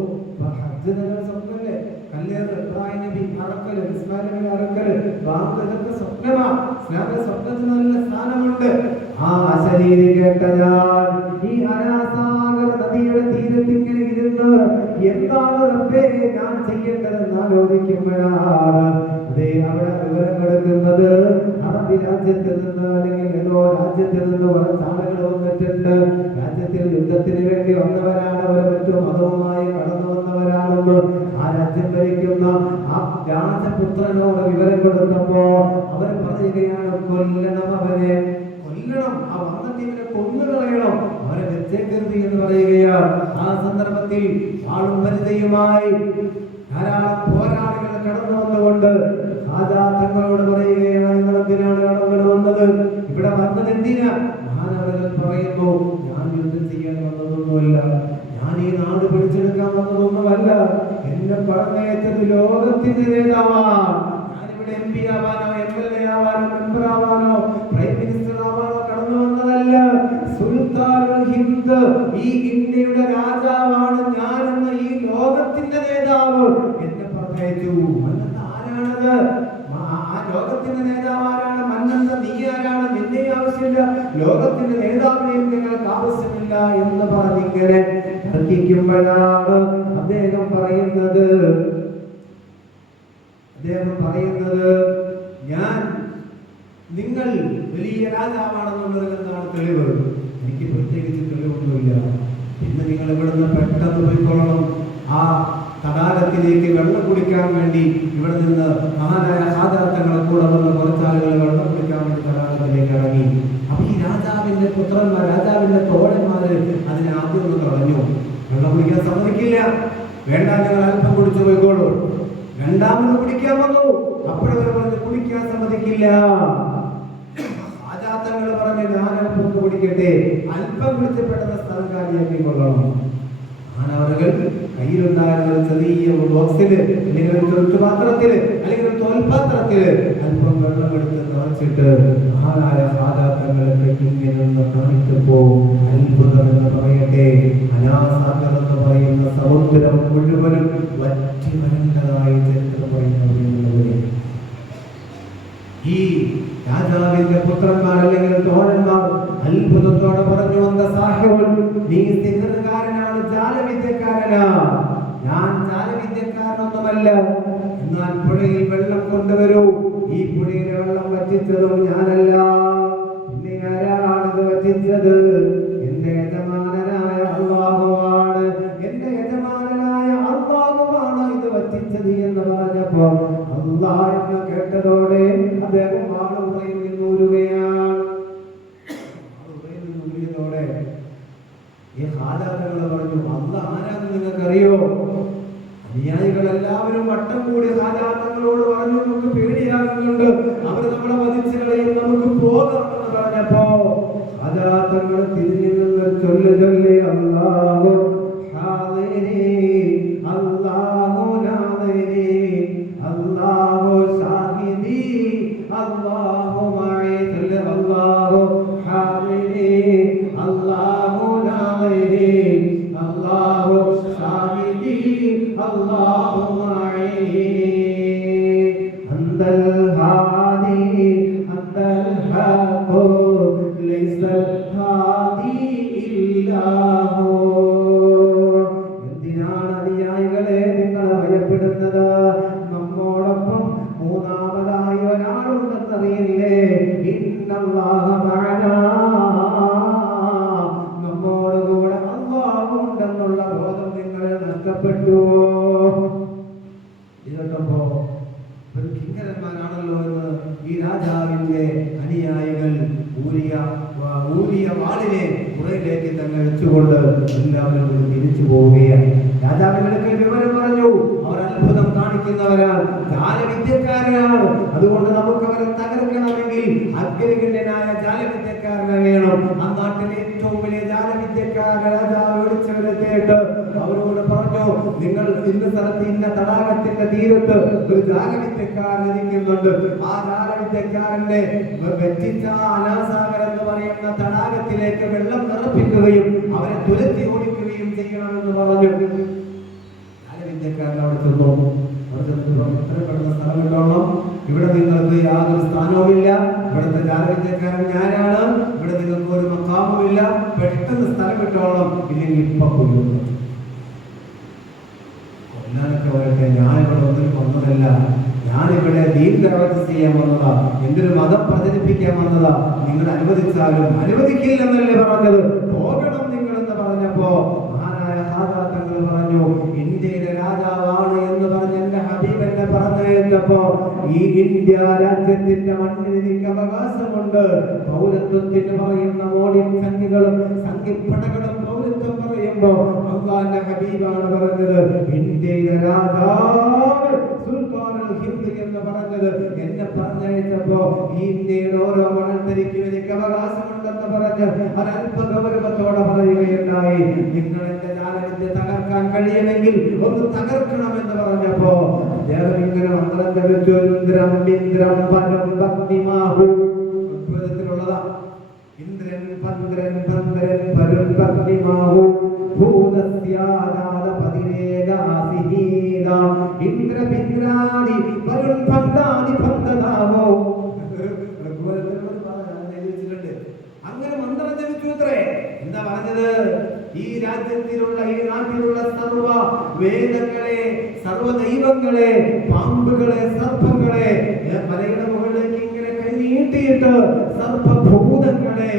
സ്വപ്നല്ലേ? കല്ലേറ്, ഇബ്രാഹിം നബി അറക്കല്, ഇസ്മായിൽ നബി അറക്കല്, ഇതൊക്കെ സ്വപ്നമാണ്. ഇസ്ലാമിലെ സ്വപ്നത്തിന് നല്ല സ്ഥാനമുണ്ട്. ആ ശരീരം കേട്ട ഞാൻ ഈ അനാസാഗർ നദിയുടെ തീരത്ത് ഇങ്ങനെ ഇരുന്ന് എന്താണ് റബ്ബേ ഞാൻ ചെയ്യേണ്ടതെന്ന് ആലോചിക്കുമ്പോഴാണ് അതേ അവിടെ വിവരം കൊടുക്കുന്നത്, അറബി രാജ്യത്തിൽ നിന്ന് അല്ലെങ്കിൽ ഏതോ രാജ്യത്തിൽ നിന്ന് കുറച്ച് ആളുകൾ വന്നിട്ടുണ്ട്. രാജ്യത്തിൽ യുദ്ധത്തിന് വേണ്ടി വന്നവരാണ്, അവർ മറ്റു മതവുമായി കടന്നു വന്നവരാണെന്ന് ആ രാജ്യം ഭരിക്കുന്ന ആ രാജപുത്രനോട് വിവരം കൊടുത്തപ്പോ അവർ പറയുകയാണ്, കൊല്ലണം അവനെ, കൊല്ലണം, ആ വന്നതിനെ കൊന്നുകളയണം, അവരെ വെച്ചേക്കരുത് എന്ന് പറയുകയാണ്. ആ സന്ദർഭത്തിൽ ആളും പരിചയമായി ധാരാളം പോരാളികൾ കടന്നു വന്നുകൊണ്ട് രാജാ തങ്ങളോട് പറയുകയാണ്, നിങ്ങൾ എന്തിനാണ് കടന്നു വന്നത്? ഇവിടെ വന്നത് എന്തിനാ? മഹാനവറുകൾ പറയുന്നു, ഞാൻ യുദ്ധം ചെയ്യാൻ വന്നതൊന്നുമല്ല, ഞാൻ ഈ നാട് പിടിച്ചെടുക്കാൻ വന്നതൊന്നുമല്ല, എന്നെ പറഞ്ഞയച്ചത് ലോകത്തിന്റെ നേതാവാണ്. ഞാനിവിടെ MP ആവാനോ MLA ആവാനോ മെമ്പർ ആവാനോ പ്രൈം മിനിസ്റ്റർ ആവാനോ കടന്നു വന്നതല്ല. സുൽത്താനുൽ ഹിന്ദ്, ഈ ഇന്ത്യയുടെ രാജാവാണ് ഞാനെന്ന ഈ ലോകത്തിന്റെ നേതാവ് എന്നെ പറഞ്ഞയച്ചു. മന്നത്ത് ആരാണത്? ആ ലോകത്തിന്റെ നേതാവ് ആരാണ്? മന്നത്ത് നീ ആരാണ്? നിന്നെ ആവശ്യമില്ല, ലോകത്തിന്റെ നേതാവിനെയും നിങ്ങൾക്ക് ആവശ്യമില്ല എന്ന് പറഞ്ഞിങ്ങനെ തർക്കിക്കുമ്പോഴാണ് അദ്ദേഹം പറയുന്നത് ഞാൻ നിങ്ങൾ വലിയ രാജാവാണെന്നുള്ളതിൽ എന്താണ് തെളിവ്? എനിക്ക് പ്രത്യേകിച്ച് തെളിവൊന്നുമില്ല. പിന്നെ നിങ്ങൾ ഇവിടുന്ന് പെട്ടെന്ന് പോയിക്കൊള്ളണം. ആ തടാകത്തിലേക്ക് വെള്ളം കുടിക്കാൻ വേണ്ടി ഇവിടെ നിന്ന് മഹാനായ ഹാജാത്തങ്ങളെ കൂടെ വന്ന് കുറച്ചാളുകൾ വെള്ളം കുടിക്കാൻ വേണ്ടി തടാകത്തിലേക്ക് ഇറങ്ങി. അപ്പൊ ഈ രാജാവിന്റെ പുത്രന്മാർ, രാജാവിന്റെ തോഴന്മാര് അതിനെ ആദ്യം ഒന്ന് കളഞ്ഞു. വെള്ളം കുടിക്കാൻ സമ്മതിക്കില്ല, വേണ്ട നിങ്ങൾ അല്പം കുടിച്ചു പോയിക്കോളൂ. രണ്ടാമത് കുടിക്കാൻ വന്നു, അപ്പോഴവർ പറഞ്ഞ് കുടിക്കാൻ സമ്മതിക്കില്ല. ആചാത്തങ്ങൾ പറഞ്ഞ് ഞാൻ അല്പം കുടിക്കട്ടെ, അല്പം കുടിച്ചപ്പെട്ട സ്ഥലം കാര്യമാക്കി കൊള്ളണം. ആനവറുകൾ കയ്യിലുണ്ടായിരുന്ന ഒരു ചെറിയ ബോക്സില് അല്ലെങ്കിൽ ഒരു ചുറ്റുപാത്രത്തില് അല്ലെങ്കിൽ ഒരു തോൽപാത്രത്തില് അല്പം വെള്ളം എടുത്ത് നിറച്ചിട്ട് മഹാനായ ആചാത്തങ്ങളെ ഇങ്ങനെ കാണിച്ചപ്പോ അത്ഭുതം എന്ന് പറയട്ടെ, അനാസാഗർ എന്ന് പറയുന്ന സമുദ്രം മുഴുവനും വറ്റി വരേണ്ടതായി ചരിത്രം പറയുന്നത്. ഈ രാജാവിന്റെ പുത്രന്മാർ അല്ലെങ്കിൽ തോഴന്മാർ അത്ഭുതത്തോടെ പറഞ്ഞു, വന്ന സാഹിബുൽ നീ സിഹ്റുകാരനാണ്, ജാലവിദ്യക്കാരനാ. ഞാൻ ജാലവിദ്യക്കാരനൊന്നുമല്ല, എന്നാൽ പുഴയിൽ വെള്ളം കൊണ്ടുവരൂ. ഈ പുഴയിലെ വെള്ളം വറ്റിച്ചതും ഞാനല്ല. പിന്നെ ആരാണിത് വറ്റിച്ചത്? എന്റെ യജമാനനായ അല്ലാഹുവാണ്. എന്റെ യജമാനനായ അല്ലാഹുവാണ് ഇത് വറ്റിച്ചത് എന്ന് പറഞ്ഞപ്പോ അല്ലാഹ് എന്ന് കേട്ടതോടെ അദ്ദേഹം വാളുറയിൽ നിന്നൂരുകയാണ്. ൂരിയതോടെ ഈ ഹാജാതകൾ പറഞ്ഞു, അല്ലാഹ് ആരാന്ന് നിങ്ങൾക്കറിയോ? അനുയായികൾ എല്ലാവരും വട്ടം കൂടി ഹാജാതങ്ങളോട് പറഞ്ഞു, നമുക്ക് പേടിയാകുന്നുണ്ട്, അവർ നമ്മളെ വധിച്ചു കളയും, നമുക്ക് പോകാമെന്ന് പറഞ്ഞപ്പോ ഹാജാതങ്ങൾ തിരിഞ്ഞു നിന്ന് ചൊല്ലി അല്ലാഹു ഹാദിരി അല്ലാഹു നാദിരി അല്ലാഹു ഷാഹിദി അല്ലാഹു മഈ അല്ലാഹു ഹാദിരി അല്ലാഹു നാദിരി അല്ലാഹു ഷാഹിദി അല്ലാഹു മഈ അന്തൽ ഹാദി അന്തൽ ഹഖു ലൈസൽ ഹാദി ഇല്ലാഹു. എന്തിനാണ് അനുയായികളെ നിങ്ങൾ ഭയപ്പെടുന്നത്? നമ്മോടൊപ്പം മൂന്നാമതായി ഒരാളുണ്ടെന്നറിയില്ലേ? ഇന്നല്ലാഹ മഅനാ, നമ്മോടുകൂടെ അല്ലാഹു ഉണ്ടെന്നുള്ള ബോധം നിങ്ങളെ നഷ്ടപ്പെട്ടു. ഇതൊക്കെ ഒരു കിങ്കരന്മാരാണല്ലോ എന്ന് ഈ രാജാവിന്റെ അനുയായികൾ ഊരിയ വാളിനെ പുറയിലേക്ക് തന്നെ വെച്ചുകൊണ്ട് എല്ലാവരും തിരിച്ചു പോവുകയാണ്. രാജാവിന്റെ വിവരം പറഞ്ഞു, അവർ അത്ഭുതം കാണിക്കുക കാണിക്കുന്നവരാണ്, ജാലവിദ്യക്കാരനാണ്. അതുകൊണ്ട് നമുക്ക് അവരെ തകർക്കണമെങ്കിൽ അഗ്രഗണ്യനായ ജാലവിദ്യക്കാരനെ വേണം. ആ നാട്ടിലെ ഏറ്റവും വലിയ ജാലവിദ്യക്കാരൻ രാജാവ് വിളിച്ചവരെത്തിയിട്ട് അവരോട് പറഞ്ഞു, നിങ്ങൾ ഇന്ന സ്ഥലത്ത് ഇന്ന തടാകത്തിന്റെ തീരത്ത് ഒരു ജാലവിദ്യക്കാരൻ ഇരിക്കുന്നുണ്ട്. ആ ജാലവിദ്യക്കാരന്റെ വെറ്റിച്ച അനാസാഗർ എന്ന് പറയുന്ന തടാകത്തിലേക്ക് വെള്ളം നിറപ്പിക്കുകയും അവരെ തുരത്തി ഓടിക്കുകയും ചെയ്യണമെന്ന് പറഞ്ഞു. ജാലവിദ്യക്കാരൻ അവിടെ ചെന്നു. എത്ര പെടുന്ന സ്ഥലം കിട്ടണം, ഇവിടെ നിങ്ങൾക്ക് യാതൊരു സ്ഥാനവുമില്ല, ഇവിടുത്തെ ജാലവിദ്യക്കാരൻ ഞാനാണ്, ഇവിടെ നിങ്ങൾക്ക് ഒരു മക്കാമുമില്ല, പെട്ടെന്ന് സ്ഥലം കിട്ടണം, ഇല്ലെങ്കിൽ ഇപ്പൊ കൊല്ലുന്നു. കൊല്ലാനൊക്കെ വരട്ടെ, ഞാനിവിടെ ഒന്നിനും വന്നതല്ല, ഞാനിവിടെ ദീൻ ദഅവത്ത് ചെയ്യാൻ വന്നതാ, എന്റെ ഒരു മതം പ്രചരിപ്പിക്കാൻ വന്നതാ, നിങ്ങൾ അനുവദിച്ചാലും അനുവദിക്കില്ലെന്നല്ലേ പറഞ്ഞത്, പോകണം നിങ്ങൾ എന്ന് പറഞ്ഞപ്പോ മഹാനായ ഹാജാ തങ്ങൾ പറഞ്ഞു, ഇന്ത്യയിലെ രാജാവാണ് എന്ന് പറഞ്ഞ് എന്റെ ഹബീബ് എന്നെ പറഞ്ഞപ്പോ ഈ ഇന്ത്യ രാജ്യത്തിന്റെ മണ്ണിൽ എനിക്ക് അവകാശമുണ്ട്. പൗരത്വത്തിന് പറയുന്ന മോഡി സംഖ്യകളും സംഖ്യപ്പടകളും പൗരത്വം പറയുമ്പോ അല്ലാഹുവിന്റെ ഹബീബാണ് പറഞ്ഞത്, ഇന്ത്യയിലെ രാജാവ് സുൽത്താനുൽ ഹിന്ദ് എന്ന് പറഞ്ഞത് എന്നെ പറഞ്ഞയച്ചപ്പോ ഈ ഇന്ത്യയുടെ ഓരോ മണൽത്തരിക്കും എനിക്ക് അവകാശമുണ്ടെന്ന് പറഞ്ഞ് ഒരല്പ ഗൗരവത്തോടെ പറയുകയുണ്ടായി. നിങ്ങൾ എന്റെ ജാലവിദ്യ തകർക്കാൻ കഴിയുമെങ്കിൽ ഒന്ന് തകർക്കണമെന്ന് പറഞ്ഞപ്പോ അദ്ദേഹം ഇങ്ങനെ മന്ത്രം ജപിച്ചു, ഇന്ദ്രം ഇന്ദ്രം പരം ഭക്തിമാഹു. ഋഗ്വേദത്തിലുള്ളതാ, ഇന്ദ്രൻ പന്ദ്രൻ പന്ദ്രൻ പരം ഭക്തിമാഹു ഭൂതസ്യാദാദ പതിരേകാസിഹീദ ഇന്ദ്രപിന്ദ്രാദി പരം ഭക്താദി ഭക്തദാവോ. അങ്ങനെ മന്ത്രം ജപിച്ചു അത്രേ. എന്താ പറഞ്ഞത്? ഈ രാജ്യത്തിലുള്ള ഈ നാട്ടിലുള്ള സർവ വേദങ്ങളെ, സർവ ദൈവങ്ങളെ, പാമ്പുകളെ, സർപ്പങ്ങളെ മലയുടെ മുകളിലേക്ക് ഇങ്ങനെ കൈ നീട്ടിയിട്ട് സർപ്പഭൂതങ്ങളെ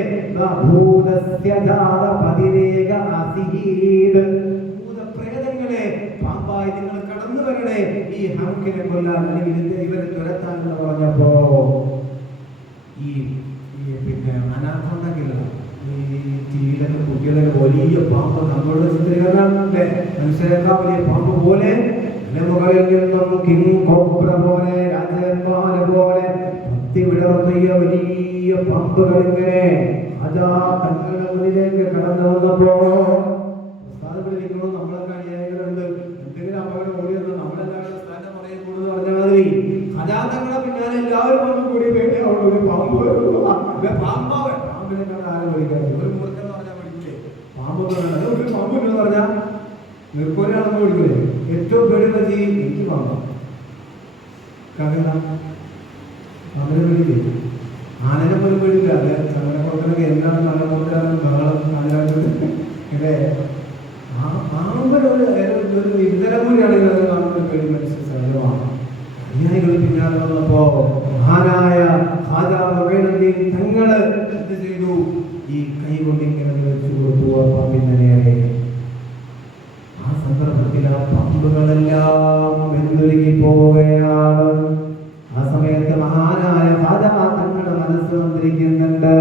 ഭൂതപ്രേതങ്ങളെ പാമ്പായി നിങ്ങൾ കടന്നു വരണേ ഈ ഹംക്കിനെ കൊല്ലാൻ, അല്ലെങ്കിൽ ഇവരെ തുരത്താൻ എന്ന് പറഞ്ഞപ്പോ ഈ പിന്നെ അനാഥണ്ടക്കില്ല, ഈ ടിവിയിലൊക്കെ കുട്ടികളൊക്കെ വലിയ പാമ്പ് നമ്മളുടെ ചിത്രീകരണം മനുഷ്യരെക്കാൾ വലിയ പാമ്പ് പോലെ മുകളിൽ നിന്നും കിങ് കോബ്ര പോലെ രാജകുമാര പോലെ ഭക്തി വിടർത്തിയ വലിയ പാമ്പുകൾ ഇങ്ങനെ അജാ തങ്ങളുടെ മുന്നിലേക്ക് കടന്നു വന്നപ്പോ സ്ഥാനങ്ങളിരിക്കണം. നമ്മളൊക്കെ അനുയായികളുണ്ട്, എന്തെങ്കിലും അപകടം ഓടിയെന്ന് നമ്മളെല്ലാവരും സ്ഥാനം പറയപ്പെടുന്നു പറഞ്ഞ മാതിരി അജാതങ്ങളെ പിന്നാലെ എല്ലാവരും വന്നു കൂടി പേടിയാവുള്ളൂ. ഒരു പാമ്പ് പാമ്പാവൻ, പാമ്പിനെക്കാൾ ആരും വിളിക്കാറില്ല. ഒരു മൂർഖെന്ന് പറഞ്ഞാൽ വിളിക്കില്ലേ, പാമ്പ് ഒരു പാമ്പ് എന്ന് പറഞ്ഞാൽ നിർക്കോലാണെന്ന് വിളിക്കില്ലേ. ഏറ്റവും പേടിയുള്ള ജീവി എനിക്ക് പാമ്പാണ്. കാരണം പാമ്പിനെ പേടിയില്ലേ, ആനനെ പോലും പേടിയില്ല. അതെ, ചങ്ങനക്കുളത്തിനൊക്കെ എന്താണ് നല്ല മുദ്രാണ് ബഹളം അല്ലേ. പാമ്പൊരു ഇന്ധനം കൂടിയാണെങ്കിൽ അത് കാണുന്ന പേടി മനുഷ്യ സഹജമാണ്. അനുയായികൾ പിന്നാലെ വന്നപ്പോ മഹാനായ ഖാജാ മുഈനുദ്ദീൻ തങ്ങള് എന്ത് ചെയ്തു? ഈ കൈ കൊണ്ട് ഇങ്ങനെ വെച്ചു കൊടുത്തു പാമ്പിന്റെ നേരെ. ആ സന്ദർഭത്തിൽ ആ പാമ്പുകളെല്ലാം വെന്തുരുകി പോവുകയാണ്. ആ സമയത്ത് മഹാനായ ഖാജാ തങ്ങളുടെ മനസ്സ് വന്നിരിക്കുന്നുണ്ട്.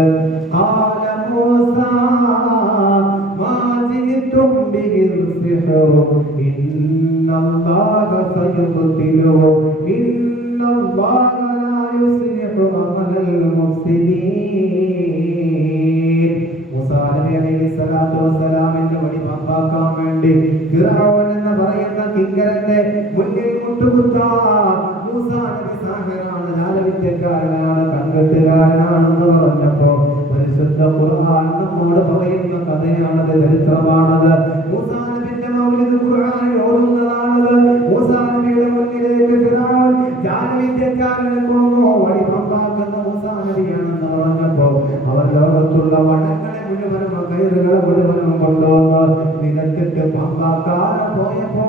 എന്ന് പറയുന്ന കിങ്കരന്റെ മുന്നിൽ മുട്ടുകുത്താൻ മൂസാ നബി സാഹിറാണ്, ജാലവിദ്യക്കാരനാണ്, കൺകെട്ടുകാരനാണെന്ന് പറഞ്ഞപ്പോ പരിശുദ്ധ ഖുർആൻ നമ്മോട് പറയുന്ന കഥയാണത്, ചരിത്രമാണത്. മൂസാ നബിയുടെ മൗലിദ് ഖുർആനിൽ ഓതുന്നതാണത്. മൂസാ നബിയുടെ മുന്നിലേക്ക് ഫിറഔൻ ജാലവിദ്യക്കാരനെ കൊണ്ടു വടി പമ്പാക്കുന്ന മൂസാ നബിയാണെന്ന് പറഞ്ഞപ്പോ അവർ ലോകത്തുള്ള വടങ്ങളെ മുഴുവനും കയറുകളെ മുഴുവനും കൊണ്ടുവന്ന് നിലത്തിട്ട് പമ്പാക്കാതെ പോയപ്പോ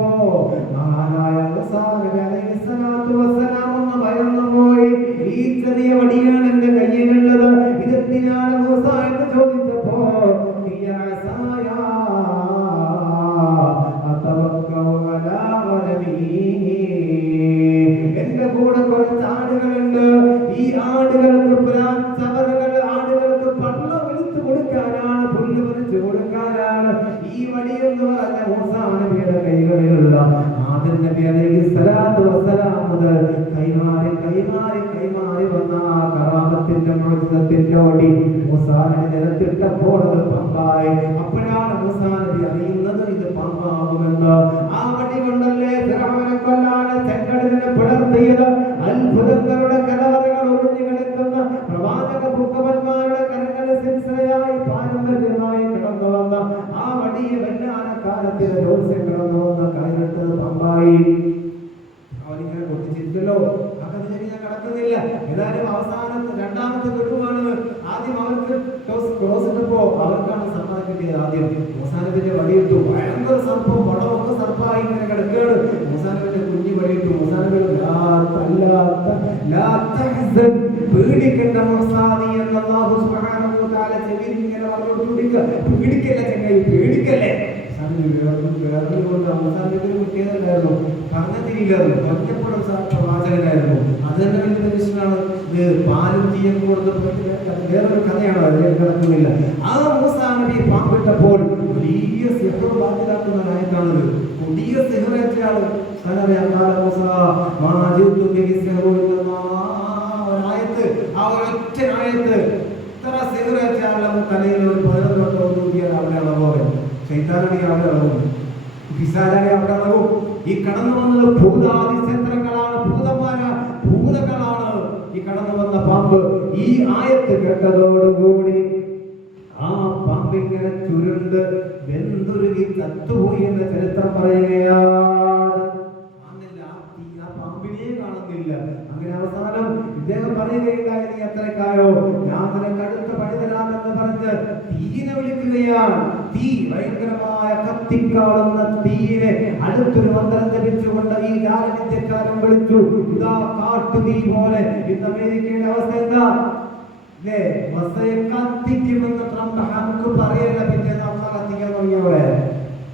മഹാനായ മൂസാ നബി അലൈഹിസ്സലാത്തു വസ്സലാം ഒന്ന് ഭയന്നു പോയി. ഈ ചെറിയ വടിയാണ് എന്റെ കയ്യിലുള്ളത്, ഇതെന്തിനാണ് മൂസ എന്ന് ചോദിച്ചപ്പോ എന്റെ കൂടെ കുറച്ച് ആടുകളുണ്ട്, ഈ ആടുകൾക്ക് ആടുകൾക്ക് പള്ള വലിച്ചു കൊടുക്കാനാണ്, പുല്ല് വലിച്ചു കൊടുക്കാനാണ് ഈ വടി എന്ന് പറഞ്ഞ മൂസാ നബിയുടെ കൈകളിലുള്ള അതിന്റെ സ്വലാത്തു വസ്സലാം മുതൽ കൈമാറി വന്ന ആ കറാമത്തിന്റെ മുഅ്ജിസത്തിന്റെ ഒടി മൂസാ നബി നിലത്തിട്ടപ്പോൾ അത് പമ്പായി. അപ്പോഴാണ് മൂസാ നബി അറിയുന്നത് ഇത് പമ്പാകുമെന്ന്. ആ വടി കൊണ്ടല്ലേ ഫിർഔനെ കൊല്ലാൻ ചെങ്കടലിനെ പിളർത്തിയത്. അത്ഭുതങ്ങളുടെ കലവറകൾ ഒളിഞ്ഞു കിടക്കുന്ന പ്രവാചക പുത്രന്മാരുടെ കരങ്ങളിൽ സിൽസിലയായി പാരമ്പര്യമായി കടന്നു വന്ന ആ വടിയെ വല്ലാനക്കാലത്തിലെ ജോത്സ്യം കടന്നു വന്ന കൈവിട്ടത് പമ്പായി. അവനിങ്ങനെ പൊട്ടിച്ചിരിക്കല്ലോ, അകത്ത് ഞാൻ കടക്കുന്നില്ല. ഏതായാലും അവസാനത്തെ രണ്ടാമത്തെ ഗഡുവാണ്. ആദ്യം അവർക്ക് ക്രോസ് ഇട്ടപ്പോ അവർക്കാണ് സമ്മാനം കിട്ടിയത്. ആദ്യം മൂസാനബിന്റെ വടിയിട്ടു. ഭയങ്കര സർപ്പം, വടമൊക്കെ സർപ്പമായി ഇങ്ങനെ കിടക്കുകയാണ്. മൂസാനബിന്റെ കുഞ്ഞി വടിയിട്ടു. മൂസാനബി പേടിക്കേണ്ട ചെവിയിലിങ്ങനെ പറഞ്ഞുകൊണ്ടിരിക്കുക. പേടിക്കല്ല ചങ്ങായി, പേടിക്കല്ലേ. പ്രത്യേകതല്ലായിരുന്നു, പറഞ്ഞിരിക്കുന്നു. ഒറ്റപ്പെടും പ്രവാചകനായിരുന്നു. അത് തന്നെ വലിയ മനുഷ്യനാണ്. ഇത് പാലും തീയും കൊടുത്ത് വേറൊരു കഥയാണ്, അതിലേക്ക് കിടക്കുന്നില്ല. ആ മൂസാ നബി പാമ്പിട്ടപ്പോൾ വലിയ സിഹർ ബാധ്യതാക്കുന്ന ആയത്താണത്. പുതിയ സിഹറേറ്റയാള് ആയത്ത്, ആ ഒരൊറ്റ ആയത്ത് ഇത്ര സിഹറേറ്റയാളും തലയിൽ ഒരു 11 വട്ടം ഊതിയാൽ അവിടെ അളവോടെ ശൈത്താനാണെങ്കിൽ അവിടെ അളവും, പിശാചാണെങ്കിൽ അവിടെ അളവും. ഈ കടന്നു വന്നത് ഭൂതാദിക്ഷേത്രങ്ങളാണ്, ഭൂതങ്ങളാണ് ഈ കടന്നു വന്ന പാമ്പ്. ഈ ആയത്ത് കേട്ടതോടുകൂടി ആ പാമ്പിങ്ങനെ ചുരുണ്ട് വെന്തുരുകി ചത്തുപോയി എന്ന ചരിത്രം പറയുകയാണ്. ആ പാമ്പിനെ കാണുന്നില്ല. അങ്ങനെ അവസാനം ഇദ്ദേഹം പറയുകയുണ്ടായി, നീ എത്രക്കായോ ഞാൻ നിനക്ക് അടുത്ത പണി തരാമെന്ന് പറഞ്ഞ് തീനെ വിളിക്കുകയാണ്. തീ, ഭയങ്കരമായ കത്തിക്കാളുന്ന തീയെ അടുത്തൊരു മന്ത്രം ജപിച്ചുകൊണ്ട് ഈ ജാലവിദ്യക്കാരൻ വിളിച്ചു. ഇതാ കാട്ടുതീ പോലെ. ഇന്ന് അമേരിക്കയുടെ അവസ്ഥ എന്താ? കത്തിക്കുമെന്ന് ട്രംപ് നമുക്ക് പറയല്ല, പിറ്റേന്ന് അമ്മ കത്തിക്കാൻ തുടങ്ങിയവിടെ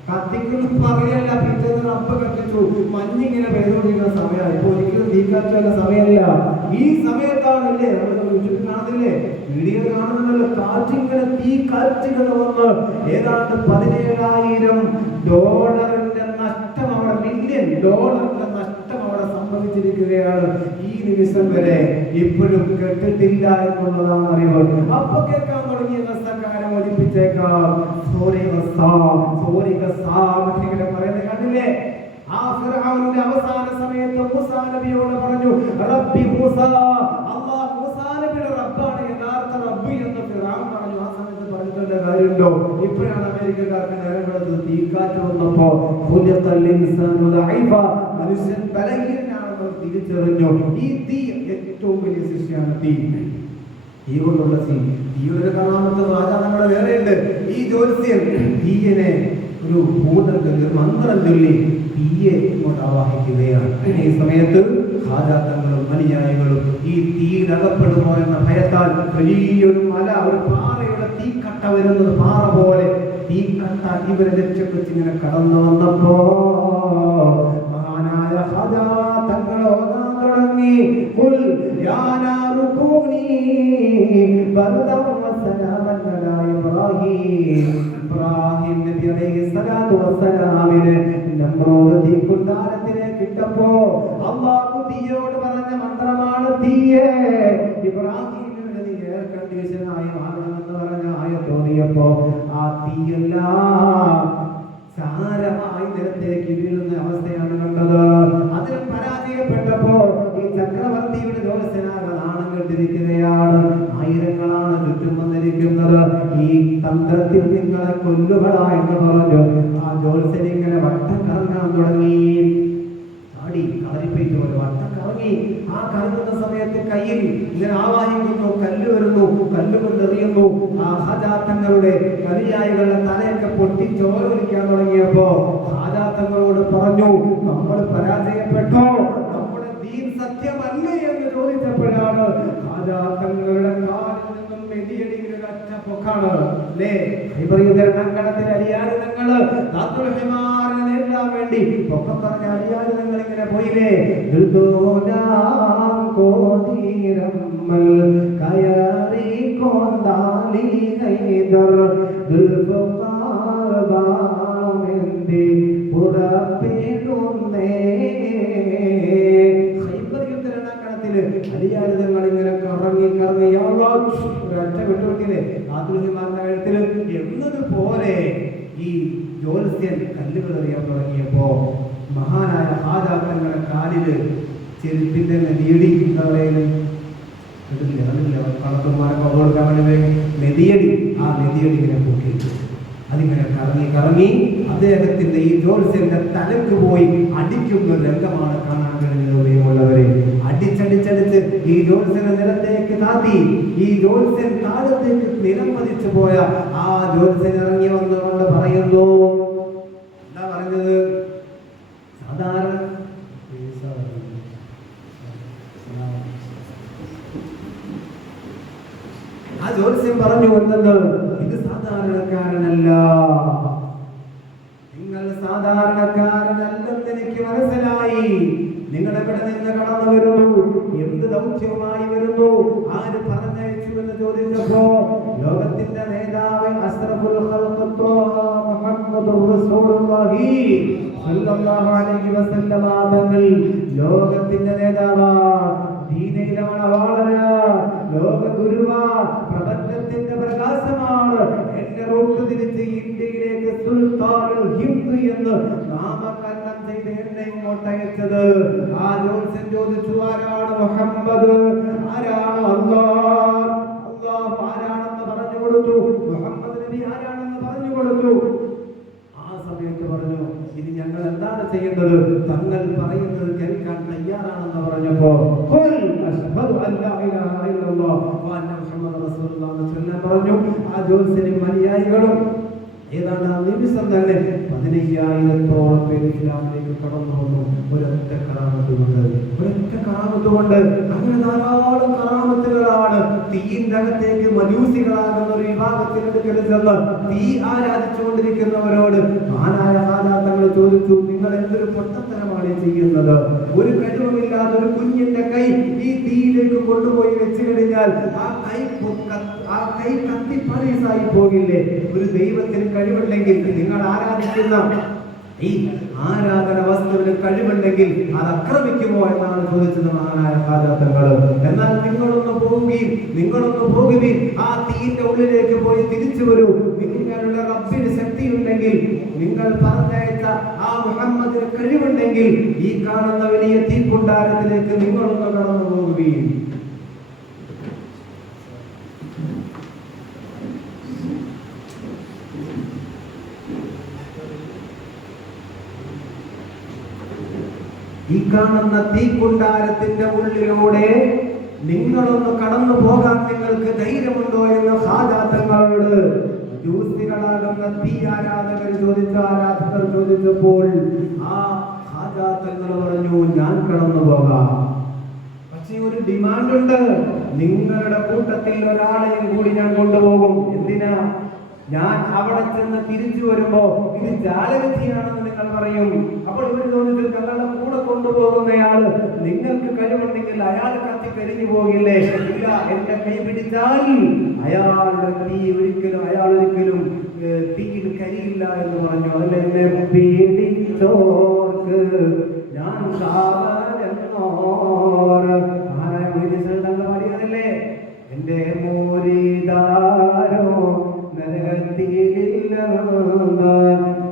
കത്തിക്കുന്നു പറയല്ല, പിറ്റേന്ന് റബ്ബ് കത്തിച്ചു. മഞ്ഞിങ്ങനെ പെയ്തുകൊണ്ടിരിക്കുന്ന സമയമാണ്. ഇപ്പൊ ഒരിക്കലും തീക്കാറ്റുള്ള സമയമല്ല. ഈ സമയത്താണല്ലേ നമ്മൾ ചുറ്റും കാണുന്നില്ലേ, വീഡിയോ കാണുന്നുണ്ടല്ലോ, കാറ്റിങ്ങനെ തീ കാറ്റുകൾ വന്ന് ഏതാണ്ട് $17,000 നഷ്ടം അവിടെ, $1 മില്യൺ നഷ്ടം അവിടെ സംഭവിച്ചിരിക്കുകയാണ്. ഈ നിമിഷം വരെ ഇപ്പോഴും കേട്ടിട്ടില്ല എന്നുള്ളതാണ് അറിവ്. അപ്പൊ കേൾക്കാൻ തുടങ്ങിയ നഷ്ടക്കാരം ഒലിപ്പിച്ചേക്കാം. പറയുന്നത് കണ്ടില്ലേ? ആ ഫിർഔന്റെ അവസാന സമയത്ത് മൂസാ നബിയോട് പറഞ്ഞു, റബ്ബി മൂസ, അല്ലാഹ് മൂസാ നബിയുടെ റബ്ബാണ് യഥാർത്ഥ റബ്ബ് എന്ന് ഫിർഔൻ പറഞ്ഞു. ആ സമയത്ത് പറഞ്ഞിട്ടുള്ള കാര്യമുണ്ടോ? ഇപ്പോഴാണ് അമേരിക്കക്കാർക്ക് നേരം തീക്കാറ്റ് വന്നപ്പോ മനുഷ്യൻ ബലഹീനനാണെന്ന് തിരിച്ചറിഞ്ഞു. ഈ തീ ഏറ്റവും വലിയ ശിക്ഷയാണ്. തീ കൊണ്ടുള്ള തീയുടെ കറാമത്ത് രാജാങ്ങളുടെ വേറെയുണ്ട്. ഈ ജ്യോത്സ്യൻ തീയനെ ഒരു ഭൂതം ചൊല്ലി, മന്ത്രം ചൊല്ലി തീയെ ഇങ്ങോട്ട് ആവാഹിക്കുകയാണ്. ഈ സമയത്ത് ഹാജാത്തങ്ങളും അനുയായികളും ഈ തീയിലകപ്പെടുമോ എന്ന ഭയത്താൽ വലിയൊരു മല, ഒരു പാറയുടെ തീക്കട്ട വരുന്നത്, പാറ പോലെ തീക്കട്ട ഇവരെ ലക്ഷ്യം വെച്ച് ഇങ്ങനെ കടന്നു വന്നപ്പോ മഹാനായ ഹാജാത്തങ്ങൾ ഓതാൻ തുടങ്ങി. ഖുൽ യാ നാറു കൂനി ബർദൻ വസലാമൻ അലാ ഇബ്രാഹിം നബി അലൈഹിസ്സലാത്തു വസ്സലാമിനെ നമ്രൂദ് തീക്കുണ്ടാരത്തിലേക്ക് ഇട്ടപ്പോ അല്ലാഹു തീയോട് പറഞ്ഞ മന്ത്രമാണ്, തീയേ ഇബ്രാഹിമിനെ നീ എയർ കണ്ടീഷനായി മാറണമെന്ന് പറഞ്ഞ ആയത്തോന്നിയപ്പോ ആ തീയെല്ലാം സാരമായി നിലത്തേക്ക് വീഴുന്ന അവസ്ഥയാണ് കണ്ടത്. അതിൽ പരാജയപ്പെട്ടപ്പോ ഈ ചക്രവർത്തിയുടെ ജോത്സ്യനാകെ നാണം കെട്ടിരിക്കുകയാണ്. ആയിരങ്ങളാണ് ചുറ്റും വന്നിരിക്കുന്നത്. ഈ തന്ത്രത്തിൽ നിങ്ങളെ കൊല്ലുകളാ എന്ന് പറഞ്ഞു ആ ജോത്സ്യൻ ഇങ്ങനെ വട്ടം കറങ്ങാൻ തുടങ്ങി. ചാടി കളരിപ്പേറ്റ് പോലെ വട്ടം കറങ്ങി. ആ കറങ്ങുന്ന സമയത്ത് കയ്യിൽ ഇങ്ങനെ ആവാഹിക്കുന്നു, കല്ല് വരുന്നു, കല്ലുകൊണ്ട് എറിയുന്നു. ആ ഹാജാത്തങ്ങളുടെ അനുയായികളുടെ തലയൊക്കെ പൊട്ടി ചോരൊലിക്കാൻ തുടങ്ങിയപ്പോ ഹാജാത്തങ്ങളോട് പറഞ്ഞു, നമ്മൾ പരാജയപ്പെട്ടോ, നമ്മുടെ ദീൻ സത്യമല്ലേ എന്ന് ചോദിച്ചപ്പോഴാണ് ഹാജാത്തങ്ങളുടെ കാലിൽ നിന്നും മെതിയടിയുടെ ഒറ്റ പൊക്കാണ് അല്ലേ. ഹിബറിയുദ്ധരണത്തിൽ അലിയാരിതങ്ങള് നേരിടാൻ വേണ്ടി പൊക്കം പറഞ്ഞ അലിയാരിതങ്ങൾ ഇങ്ങനെ പോയില്ലേ. കയറി കൊണ്ടാലി ഹൈദർ പുറപ്പെടുന്നേ കല്ലുകൾ എറിയാൻ തുടങ്ങിയപ്പോ മഹാനായ ഹാജ തങ്ങളുടെ കാലില് ചെരുപ്പിന്റെ നെതിയടി എന്താ പറയുന്നത്, കളത്തുമാരൊക്കെ കൊടുക്കാൻ വേണ്ടി നെതിയടി, ആ നെതിയടി ഇങ്ങനെ പൊട്ടിയിട്ടു. അതിങ്ങനെ കറങ്ങി കറങ്ങി അദ്ദേഹത്തിന്റെ ഈ ജോത്സ്യന്റെ തലക്ക് പോയി അടിക്കുന്ന രംഗമാണ് കാണാൻ കഴിയുന്നവരെ. അടിച്ചടിച്ചടിച്ച് ഈ ജോത്സ്യനെ നിലത്തേക്ക് താത്തി. ഈ ജോത്സ്യൻ താഴത്തേക്ക് നിലം പതിച്ചു പോയ ആ ജോത്സ്യൻ ഇറങ്ങി വന്നുകൊണ്ട് പറയുന്നു, എന്താ പറഞ്ഞത്, സാധാരണ ആ ജോത്സ്യൻ പറഞ്ഞു എന്തെന്ന്, ഇത് സാധാരണക്കാരനല്ല, നിങ്ങൾ സാധാരണക്കാരനല്ലെന്ന് എനിക്ക് മനസ്സിലായി. നിങ്ങൾ എവിടെ നിന്ന് കടന്നു വരുന്നു, എന്ത് ദൗത്യവുമായി വരുന്നു, ആര് പറഞ്ഞയച്ചു എന്ന് ചോദിച്ചപ്പോ ലോകത്തിന്റെ നേതാവ് അസ്റഫുൽ ഖൽഖ് മുഹമ്മദുർ റസൂലുള്ളാഹി സ്വല്ലല്ലാഹു അലൈഹി വസല്ലം തങ്ങൾ ലോകത്തിന്റെ നേതാവാ, ദീനിലെ മണവാളനാ, ലോക ഗുരുവാ, പ്രപഞ്ചത്തിന്റെ പ്രകാശമാണ്. എന്നെ റൂട്ട് തിരിച്ച് ഇന്ത്യയിലേക്ക് സുൽത്താനുൽ ഹിന്ദ് എന്ന് നാമകരണം ചെയ്ത് എന്നെ ഇങ്ങോട്ട് അയച്ചത്. ആ ജോത്സ്യൻ ചോദിച്ചു, ആരാണ് മുഹമ്മദ്, ആരാണ് അല്ലാഹ്, അല്ലാഹ് ആരാണെന്ന് പറഞ്ഞു കൊടുത്തു, മുഹമ്മദ് നബി ആരാണെന്ന് പറഞ്ഞു കൊടുത്തു. ആ സമയത്ത് പറഞ്ഞു, ഇനി ഞങ്ങൾ എന്താണ് ചെയ്യേണ്ടത്, തങ്ങൾ പറയുന്നത് കേൾക്കാൻ തയ്യാറാണെന്ന് പറഞ്ഞപ്പോ പറഞ്ഞു. ആ ജോത്സ്യനും അനുയായികളും ഏതാണ്ട് ആ നിമിഷം തന്നെ 15,000-ഓളം പേര് ഇസ്ലാമിലേക്ക് കടന്നു വന്നു. ഒരൊറ്റ കറാമത്ത് കൊണ്ട് അങ്ങനെ ധാരാളം കറാമത്തുകളാണ്. തീയിന്റെ അകത്തേക്ക് മജൂസികളാകുന്ന ഒരു വിഭാഗത്തിലേക്ക് ചെന്ന് തീ ആരാധിച്ചുകൊണ്ടിരിക്കുന്നവരോട് മഹാനായ തങ്ങൾ ചോദിച്ചു, നിങ്ങൾ എന്തൊരു പൊട്ടത്തരമാണ് ചെയ്യുന്നത്, ഒരു കഴിവുമില്ലാത്ത ഒരു കുഞ്ഞിന്റെ കൈ ഈ തീയിലേക്ക് കൊണ്ടുപോയി വെച്ചു കഴിഞ്ഞാൽ ആ കൈ കത്തിപ്പണീസായി പോകില്ലേ, ഒരു ദൈവത്തിന് കഴിവുണ്ടെങ്കിൽ, നിങ്ങൾ ആരാധിക്കുന്ന ഈ ആരാധന വസ്തുവിന് കഴിവുണ്ടെങ്കിൽ അത് ആക്രമിക്കുമോ എന്നാണ് ചോദിച്ചത് മഹാനായ ഹാജാത്തങ്ങൾ. എന്നാൽ നിങ്ങളൊന്ന് പോകുകയും ആ തീന്റെ ഉള്ളിലേക്ക് പോയി തിരിച്ചു വരൂ, നിങ്ങളുടെ റബ്ബിന് ശക്തിയുണ്ടെങ്കിൽ, നിങ്ങൾ പറഞ്ഞയച്ച ആ മുഹമ്മദിന് കഴിവുണ്ടെങ്കിൽ ഈ കാണുന്ന വലിയ തീക്കുണ്ടാരത്തിലേക്ക് നിങ്ങളൊന്ന് കടന്നു പോകുകയും. ഈ കാണുന്ന തീക്കുണ്ടാരത്തിന്റെ ഉള്ളിലൂടെ നിങ്ങളൊന്ന് കടന്നു പോകാൻ നിങ്ങൾക്ക് ധൈര്യമുണ്ടോ എന്ന് ഹാജാത്തങ്ങളോട് ജൂസികളാകുന്ന തീ ആരാധകർ ചോദിച്ചപ്പോൾ ആ ഹാജാത്തങ്ങൾ പറഞ്ഞു, ഞാൻ കടന്നു പോകാം, പക്ഷേ ഒരു ഡിമാൻഡ് ഉണ്ട്, നിങ്ങളുടെ കൂട്ടത്തിൽ ഒരാളെയും കൂടി ഞാൻ കൊണ്ടുപോകും. എന്തിനാ? ഞാൻ അവിടെ ചെന്ന് തിരിച്ചു വരുമ്പോ ഇത് ജാലവിധിയാണെന്ന് നിങ്ങൾ പറയും. അപ്പോൾ ഇവർ ചോദിച്ചു, ഞങ്ങളുടെ കൂടെ കൊണ്ടുപോകുന്നയാള് നിങ്ങൾക്ക് കഴിവുണ്ടെങ്കിൽ അയാൾ കത്തി കരിഞ്ഞു പോകില്ലേ? ഇല്ല, എന്റെ കൈ പിടിച്ചാൽ അയാളുടെ അയാൾ ഒരിക്കലും തീയിൽ കരിയില്ല എന്ന് പറഞ്ഞു. അതിൽ എന്നെ പീഡിച്ചോർക്ക് ഞാൻ പാടിയാണല്ലേ, എന്റെ മോരിതാരോ നരകത്തിലില്ല,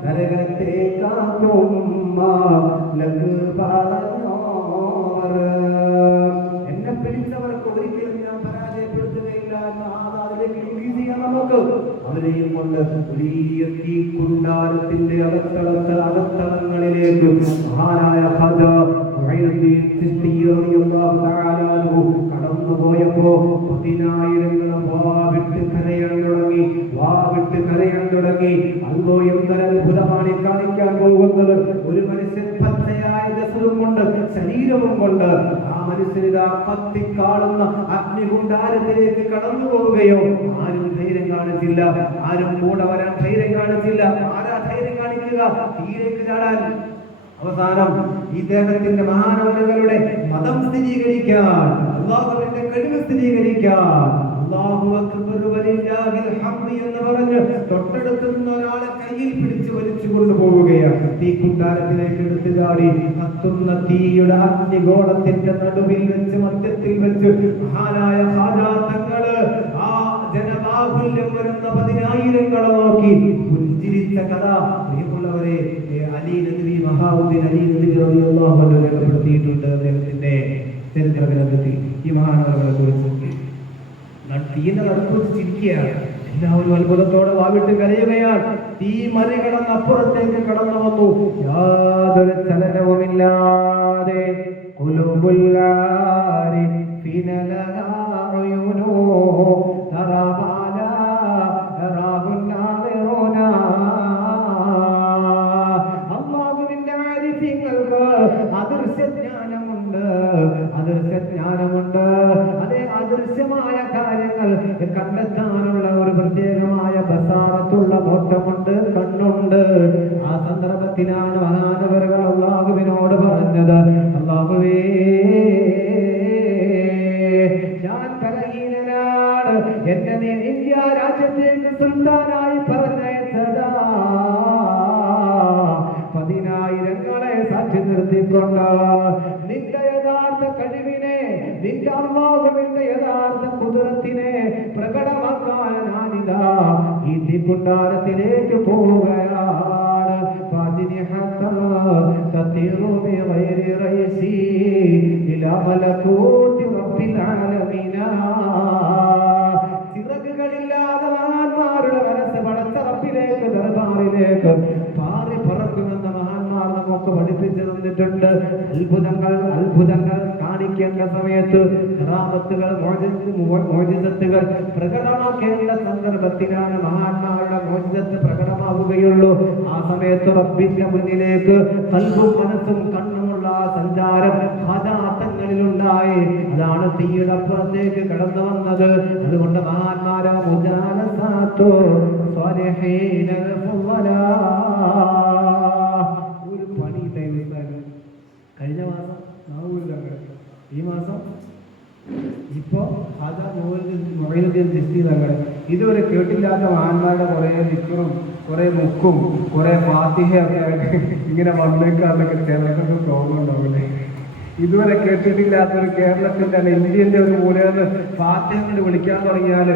നരകത്തെ കാക്കുമ്മ എന്നെ പിടിച്ചവർക്ക് ഒരിക്കലും ഞാൻ പരാജയപ്പെടുത്തുകയില്ല എന്ന് അതിലേക്ക് റിലീസ് ചെയ്യാൻ നമുക്ക്. അവരെയും കൊണ്ട് വലിയ തീക്കുണ്ടാരത്തിന്റെ അകത്തളങ്ങളിലേക്ക് മഹാനായ കടന്നു പോയപ്പോ 10,000 വാവിട്ട് കരയാൻ തുടങ്ങി. അല്ലോ എന്തൊരു അത്ഭുതമാണ് കാണിക്കാൻ പോകുന്നത്. ഒരു മനുഷ്യൻ പച്ചയായ ജസവും കൊണ്ട്, ശരീരവും കൊണ്ട് ആ മനുഷ്യനിതാ കത്തിക്കാളുന്ന അഗ്നികുണ്ടാരത്തിലേക്ക് കടന്നു പോവുകയോ. ആരും ധൈര്യം കാണിച്ചില്ല, ആരും കൂടെ വരാൻ ധൈര്യം കാണിച്ചില്ല. ആരാ ധൈര്യം കാണിക്കുക തീയിലേക്ക് ചാടാൻ? അവസാനം ഇദ്ദേഹത്തിന്റെ മഹാനവരുകളുടെ മതം സ്ഥിരീകരിക്കാൻ, അല്ലാഹുവിന്റെ കഴിവ് സ്ഥിരീകരിക്കാൻ, അല്ലാഹു അക്ബർ വലില്ലാഹിൽ ഹംദ് എന്ന് പറഞ്ഞ് തൊട്ടടുത്തുന്ന ഒരാളെ കയ്യിൽ പിടിച്ച് വലിച്ചു കൊണ്ടുപോവുകയാണ്. തീക്കുണ്ടാരത്തിലേക്ക് എടുത്തു ചാടി കത്തുന്ന തീയുടെ അഗ്നിഗോളത്തിന്റെ നടുവിൽ വെച്ച്, മധ്യത്തിൽ വെച്ച് മഹാനായ ഹാജാ തങ്ങള് ആ ജനബാഹുല്യം വരുന്ന 10,000 നോക്കി പുഞ്ചിരിച്ച കഥ ബഹുമാനപ്പെട്ടവരെ അലി നദ്വി മഹാഉദ്ദീൻ അലി നദ്വി റളിയല്ലാഹു അൻഹു രേഖപ്പെടുത്തിയിട്ടുണ്ട് അദ്ദേഹത്തിന്റെ ചരിത്ര ഗ്രന്ഥത്തിൽ ഈ മഹാനവറുകളെ കുറിച്ച്. തീന്റെ നടുക്ക് വെച്ച് ചിരിക്കുകയാണ്. എല്ലാവരും അത്ഭുതത്തോടെ വാവിട്ട് കരയുകയാണ്. തീ മറികടന്ന് അപ്പുറത്തേക്ക് കടന്നു വന്നു. യാതൊരു ചലനവുമില്ലാതെ അദൃശ്യജ്ഞാനമുണ്ട്. അതേ അദൃശ്യമായ കാര്യങ്ങൾ കണ്ടെത്താനുള്ള ഒരു പ്രത്യേകമായ ബസാറത്തുള്ള നോട്ടമുണ്ട്, കണ്ണുണ്ട്. ആ സന്ദർഭത്തിലാണ് മഹാനവറുകൾ അല്ലാഹുവിനോട് പറഞ്ഞത്, അല്ലാഹുവേ ഞാൻ ബലഹീനനാണ്, എന്നെ നീ ഇന്ത്യ രാജ്യത്തേക്ക് സുൽത്താനായി പറഞ്ഞയച്ചതാ. 10,000 സാക്ഷി നിർത്തിക്കൊണ്ട് നിന്റെ യഥാർത്ഥ കഴിവിനെ, നിന്റെ അല്ലാഹുവിന്റെ യഥാർത്ഥ കുദറത്തിനെ പ്രകടമാക്കാൻ ഞാനിതാ ഈ തീക്കുണ്ടാരത്തിലേക്ക് പോവുകയാണ്. ചിറകുകളില്ലാതെ മഹാന്മാരുടെ മനസ്സ് പടച്ച റബ്ബിലേക്ക് ദർബാറിലേക്ക് പാറി പറക്കുമെന്ന മഹാന്മാർ നമുക്ക് പഠിപ്പിച്ചു തന്നിട്ടുണ്ട്. അത്ഭുതങ്ങൾ കാണിക്കേണ്ട സമയത്ത് കറാമത്തുകൾ മോചിതത്തുകൾ പ്രകടമാക്കേണ്ട സന്ദർഭത്തിലാണ് മഹാന്മാരുടെ മോചിതത്ത് പ്രകടമാവുകയുള്ളൂ. ആ സമയത്ത് റബ്ബിന്റെ മുന്നിലേക്ക് കൽബും മനസ്സും കണ്ണുമുള്ള സഞ്ചാരം ഹദാത്തങ്ങളിലുണ്ടായി. അതാണ് തീയുടെ അപ്പുറത്തേക്ക് കടന്നു വന്നത്. അതുകൊണ്ട് മഹാന്മാരെ ഒരു പണി കഴിഞ്ഞ മാസം നാവൂരിലാണ്, ഈ മാസം ഇപ്പോ ഇതുവരെ കേട്ടില്ലാത്ത മഹാന്മാരുടെ കുറെ ദിക്റും കുറെ മുക്കും കുറെ ഫാത്തിഹയൊക്കെ ആയിട്ട് ഇങ്ങനെ വന്നേക്കാന്നൊക്കെ ചിലർക്കൊക്കെ തോന്നുന്നുണ്ടാവില്ലേ. ഇതുവരെ കേട്ടിട്ടില്ലാത്തൊരു കേരളത്തിന്റെ അല്ല ഇന്ത്യന്റെ ഒരു മൂലന്ന് ഫാത്തിഹ കൊണ്ട് വിളിക്കാൻ തുടങ്ങിയാൽ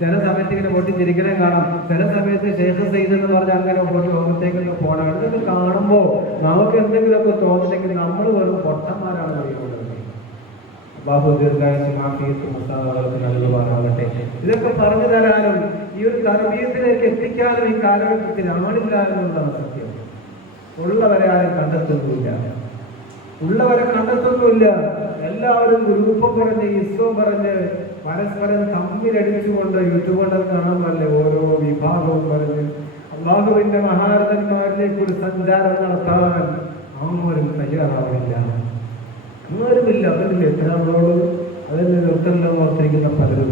ചില സമയത്ത് ഇങ്ങനെ പൊട്ടിച്ചിരിക്കണേ കാണാം. ചില സമയത്ത് ശേഖ സെയ്ദ് എന്ന് പറഞ്ഞാൽ അങ്ങനെ പൊട്ടി ലോകത്തേക്കൊക്കെ പോകണം. ഇതൊക്കെ കാണുമ്പോൾ നമുക്ക് എന്തെങ്കിലുമൊക്കെ തോന്നുന്നെങ്കിൽ നമ്മൾ വെറും പൊട്ടന്മാരാണ് അറിയുന്നത്. ബാബു ദീർഘായുസ്മാകട്ടെ. ഇതൊക്കെ പറഞ്ഞു തരാനും ഈ ഒരു തർബീയത്തിലേക്ക് എത്തിക്കാനും ഈ കാലഘട്ടത്തിൽ ആണില്ല എന്നുള്ളതാണ് സത്യം. ഉള്ളവരെ ആരും കണ്ടെത്തുന്നില്ല, എല്ലാവരും ഗ്രൂപ്പ് പറഞ്ഞ് ഇസ്വം പറഞ്ഞ് പരസ്പരം തമ്മിലടിച്ചുകൊണ്ട് യൂട്യൂബ് കാണാമല്ലേ ഓരോ വിഭാഗവും പറഞ്ഞ് അല്ലാഹുവിന്റെ മഹാരഥന്മാരിലേക്ക് ഒരു സഞ്ചാരം നടത്താൻ ആരും തയ്യാറാവില്ല. ആരുമില്ല. അതിൽ എത്ര നമ്മളോട് അതിൽ നിർത്തല്ലോ ഓർത്തിരിക്കുന്ന പലരും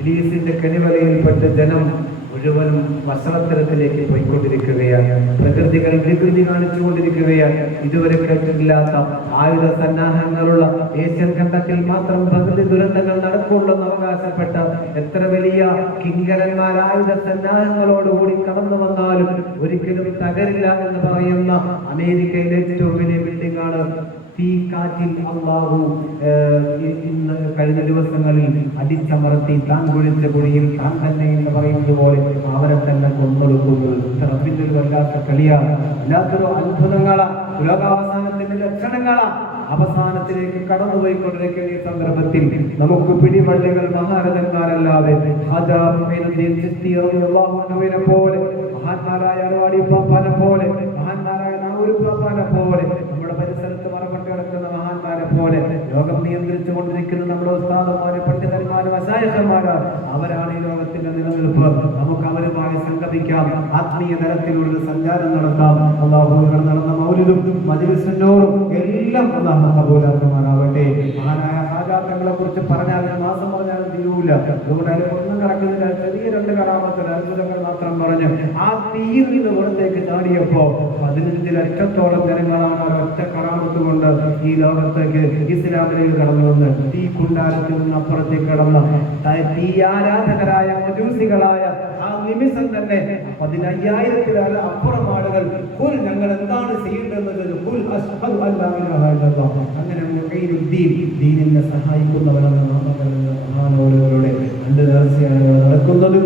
ഇലീസിന്റെ കെണിവലയിൽപ്പെട്ട് ജനം മുഴുവനും വഷളത്തരത്തിലേക്ക് പോയിക്കൊണ്ടിരിക്കുകയാണ്. പ്രകൃതികൾ വികൃതി കാണിച്ചുകൊണ്ടിരിക്കുകയാണ്. ഇതുവരെ കേട്ടിട്ടില്ലാത്ത ആയുധ സന്നാഹങ്ങളുള്ള ഏഷ്യൻ ഖണ്ഡത്തിൽ മാത്രം പ്രകൃതി ദുരന്തങ്ങൾ നടക്കുള്ളെന്ന് അവകാശപ്പെട്ട എത്ര വലിയ കിങ്കരന്മാർ ആയുധ സന്നാഹങ്ങളോടുകൂടി കടന്നു വന്നാലും ഒരിക്കലും തകരില്ല എന്ന് പറയുന്ന അമേരിക്കയിലെ ഏറ്റവും വലിയ ബിൽഡിംഗ് ആണ് തീക്കാറ്റിൽ അല്ലാഹു ഇന്ന് കഴിഞ്ഞ ദിവസങ്ങളിൽ അടിച്ചമർത്തി താൻ കുഴിച്ച കുഴിയിൽ താൻ തന്നെ എന്ന് പറയുന്നത് പോലെ അവരെ തന്നെ കൊന്നൊടുക്കുന്നത് റബ്ബിന്റെ ഒരു വല്ലാത്ത കളിയാണ്. വല്ലാത്തൊരു അത്ഭുതങ്ങളാ, ലോകാവസാനത്തിന്റെ ലക്ഷണങ്ങളാ. അവസാനത്തിലേക്ക് കടന്നുപോയിക്കൊണ്ടിരിക്കുന്ന ഈ സന്ദർഭത്തിൽ നമുക്ക് പിടിവള്ളികൾ മഹാരഥന്മാരല്ലാതെ പോലെ മഹാന്മാരായ അറുവാടി പാപ്പാനെ പോലെ മഹാന്മാരായ നാവൂർ പാപ്പാനെ പോലെ നമ്മുടെ പരിസരത്ത് മറപ്പെട്ട് കിടക്കുന്ന മഹാന്മാരെ പോലെ ലോകം നിയന്ത്രിച്ചു കൊണ്ടിരിക്കുന്ന നമ്മുടെ ഉസ്താദന്മാര് പണ്ഡിതന്മാര് വശായന്മാര് അവരാണ് ഈ ലോകത്തിന്റെ നിലനിൽപ്പ്. നമുക്ക് അവരുമായി സംഗമിക്കാം, ആത്മീയ തലത്തിലുള്ള സഞ്ചാരം നടത്താം. അല്ലാഹുവിൽ നടന്ന മൗലിദും മജ്‌ലിസുന്നൂറും എല്ലാം അല്ലാഹു കബൂലാക്കുമാറാവട്ടെ. മഹാനായ ആചാരങ്ങളെ കുറിച്ച് പറഞ്ഞാൽ മാസം പറഞ്ഞാലും തീരൂല. അതുകൊണ്ട് ഒന്നും നടക്കുന്നില്ല. ചെറിയ 2 കറാമത്തുകൾ അത്ഭുതങ്ങൾ മാത്രം പറഞ്ഞ് ആ തീയിൽ നിന്ന് പുറത്തേക്ക് ചാടിയപ്പോ 15 ലക്ഷത്തോളം ജനങ്ങളാണ് ഒറ്റ കറാമത്ത് കൊണ്ട് ഈ ലോകത്തേക്ക് ഇസ്ലാമിലേക്ക് കടന്നു വന്ന് തീ കുണ്ടാരത്തിൽ നിന്ന് അപ്പുറത്തേക്ക് കടന്ന് തീ ആരാധകരായ മജൂസികളായ ആ നിമിഷം തന്നെ 15,000 അപ്പുറം ആളുകൾ ഞങ്ങൾ എന്താണ് ചെയ്യേണ്ടത് അങ്ങനെ ദീനിനെ സഹായിക്കുന്നവരെന്ന മഹാനവറുകളുടെ 2 നേർച്ചയാണ് നടക്കുന്നത്.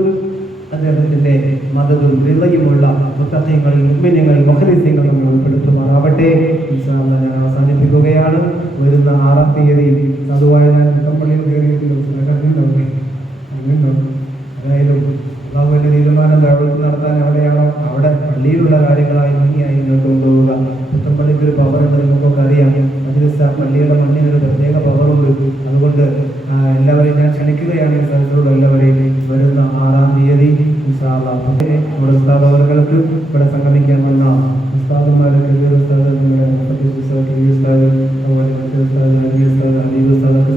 അദ്ദേഹത്തിന്റെ മതവും വിളയുമുള്ള മുത്തഖീങ്ങളിൽ മുഅ്മിനീങ്ങളിൽ മുഖ്ലിസീങ്ങളിൽ നമ്മൾ ഉൾപ്പെടുത്തുമാറാവട്ടെ. ഇൻഷാ അല്ലാഹ് ഞാൻ അവസാനിപ്പിക്കുകയാണ്. വരുന്ന 6-ാം തീയതി അതുമായി ഞാൻ പള്ളിയിൽ കയറിയിട്ടുണ്ട്. അതായാലും അള്ളാഹുവിന്റെ തീരുമാനം ദഅവത്ത് നടത്താൻ എവിടെയാണോ അവിടെ പള്ളിയിലുള്ള കാര്യങ്ങളായി ഭംഗിയായി മുന്നോട്ട് കൊണ്ടുപോവുക. പുത്തമ്പള്ളിക്ക് ഒരു പവറുണ്ട്, നമുക്കൊക്കെ അറിയാം. പള്ളിയുടെ മണ്ണിനൊരു പ്രത്യേക പവറുണ്ട്. അതുകൊണ്ട് എല്ലാവരെയും ഞാൻ ക്ഷണിക്കുകയാണ്. ഈ സ്ഥലത്തുള്ള എല്ലാവരെയും വരുന്ന 6-ാം തീയതി ഇൻഷാ അല്ലാഹ് നമ്മുടെ ഉസ്താദ് അവർക്ക് ഇവിടെ സംഗമിക്കാൻ വന്ന ഉസ്താദുമാരൊക്കെ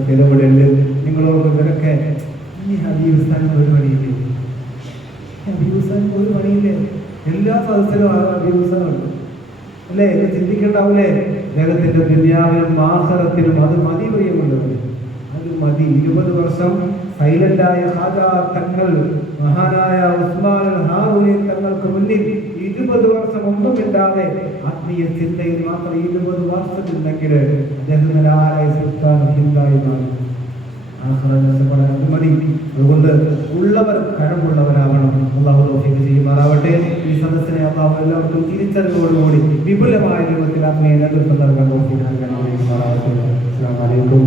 സ്ഥിരവിടെയുണ്ട്. നിങ്ങളോട് ഇവരൊക്കെ ഈ ഹബീബ് ഉസ്താദിന് ഒരു പണിയില്ലേ? ഹബീബ് ഉസ്താദിന് ഒരു പണിയില്ലേ? എല്ലാ സദസ്സിലും ഹബീബ് ഉസ്താദുണ്ട് അല്ലേ? ഇത് ചിന്തിക്കണ്ടാവൂലേ? അദ്ദേഹത്തിന്റെ ദുനിയാവിനും ആഖിറത്തിനും അത് മതി പ്രിയമുള്ളത്, അത് മതി. 20 വർഷം സൈലന്റായ ഖാജാ തങ്ങൾ, മഹാനായ ഉസ്മാൻ ഹാറൂനി തങ്ങൾക്ക് മുന്നിൽ 20 വർഷം ഒന്നുമില്ലാതെ ആത്മീയ ചിന്തയിൽ മാത്രം 20 വർഷത്തിലുണ്ടെങ്കിൽ അദ്ദേഹം ഹിന്ദായി മാറി. മതി. അതുകൊണ്ട് ഉള്ളവർ കഴിവുള്ളവരാവണം. അള്ളാഹു തൗഫീഖ് ചെയ്യുമാറാവട്ടെ. ഈ സദസ്സിനെ അള്ളാഹു എല്ലാവർക്കും തിരിച്ചറിവോടുകൂടി വിപുലമായ രൂപത്തിൽ ആത്മീയ നേതൃത്വം നൽകാൻ തൗഫീഖ് നൽകാൻ. അസ്സലാമു അലൈക്കും.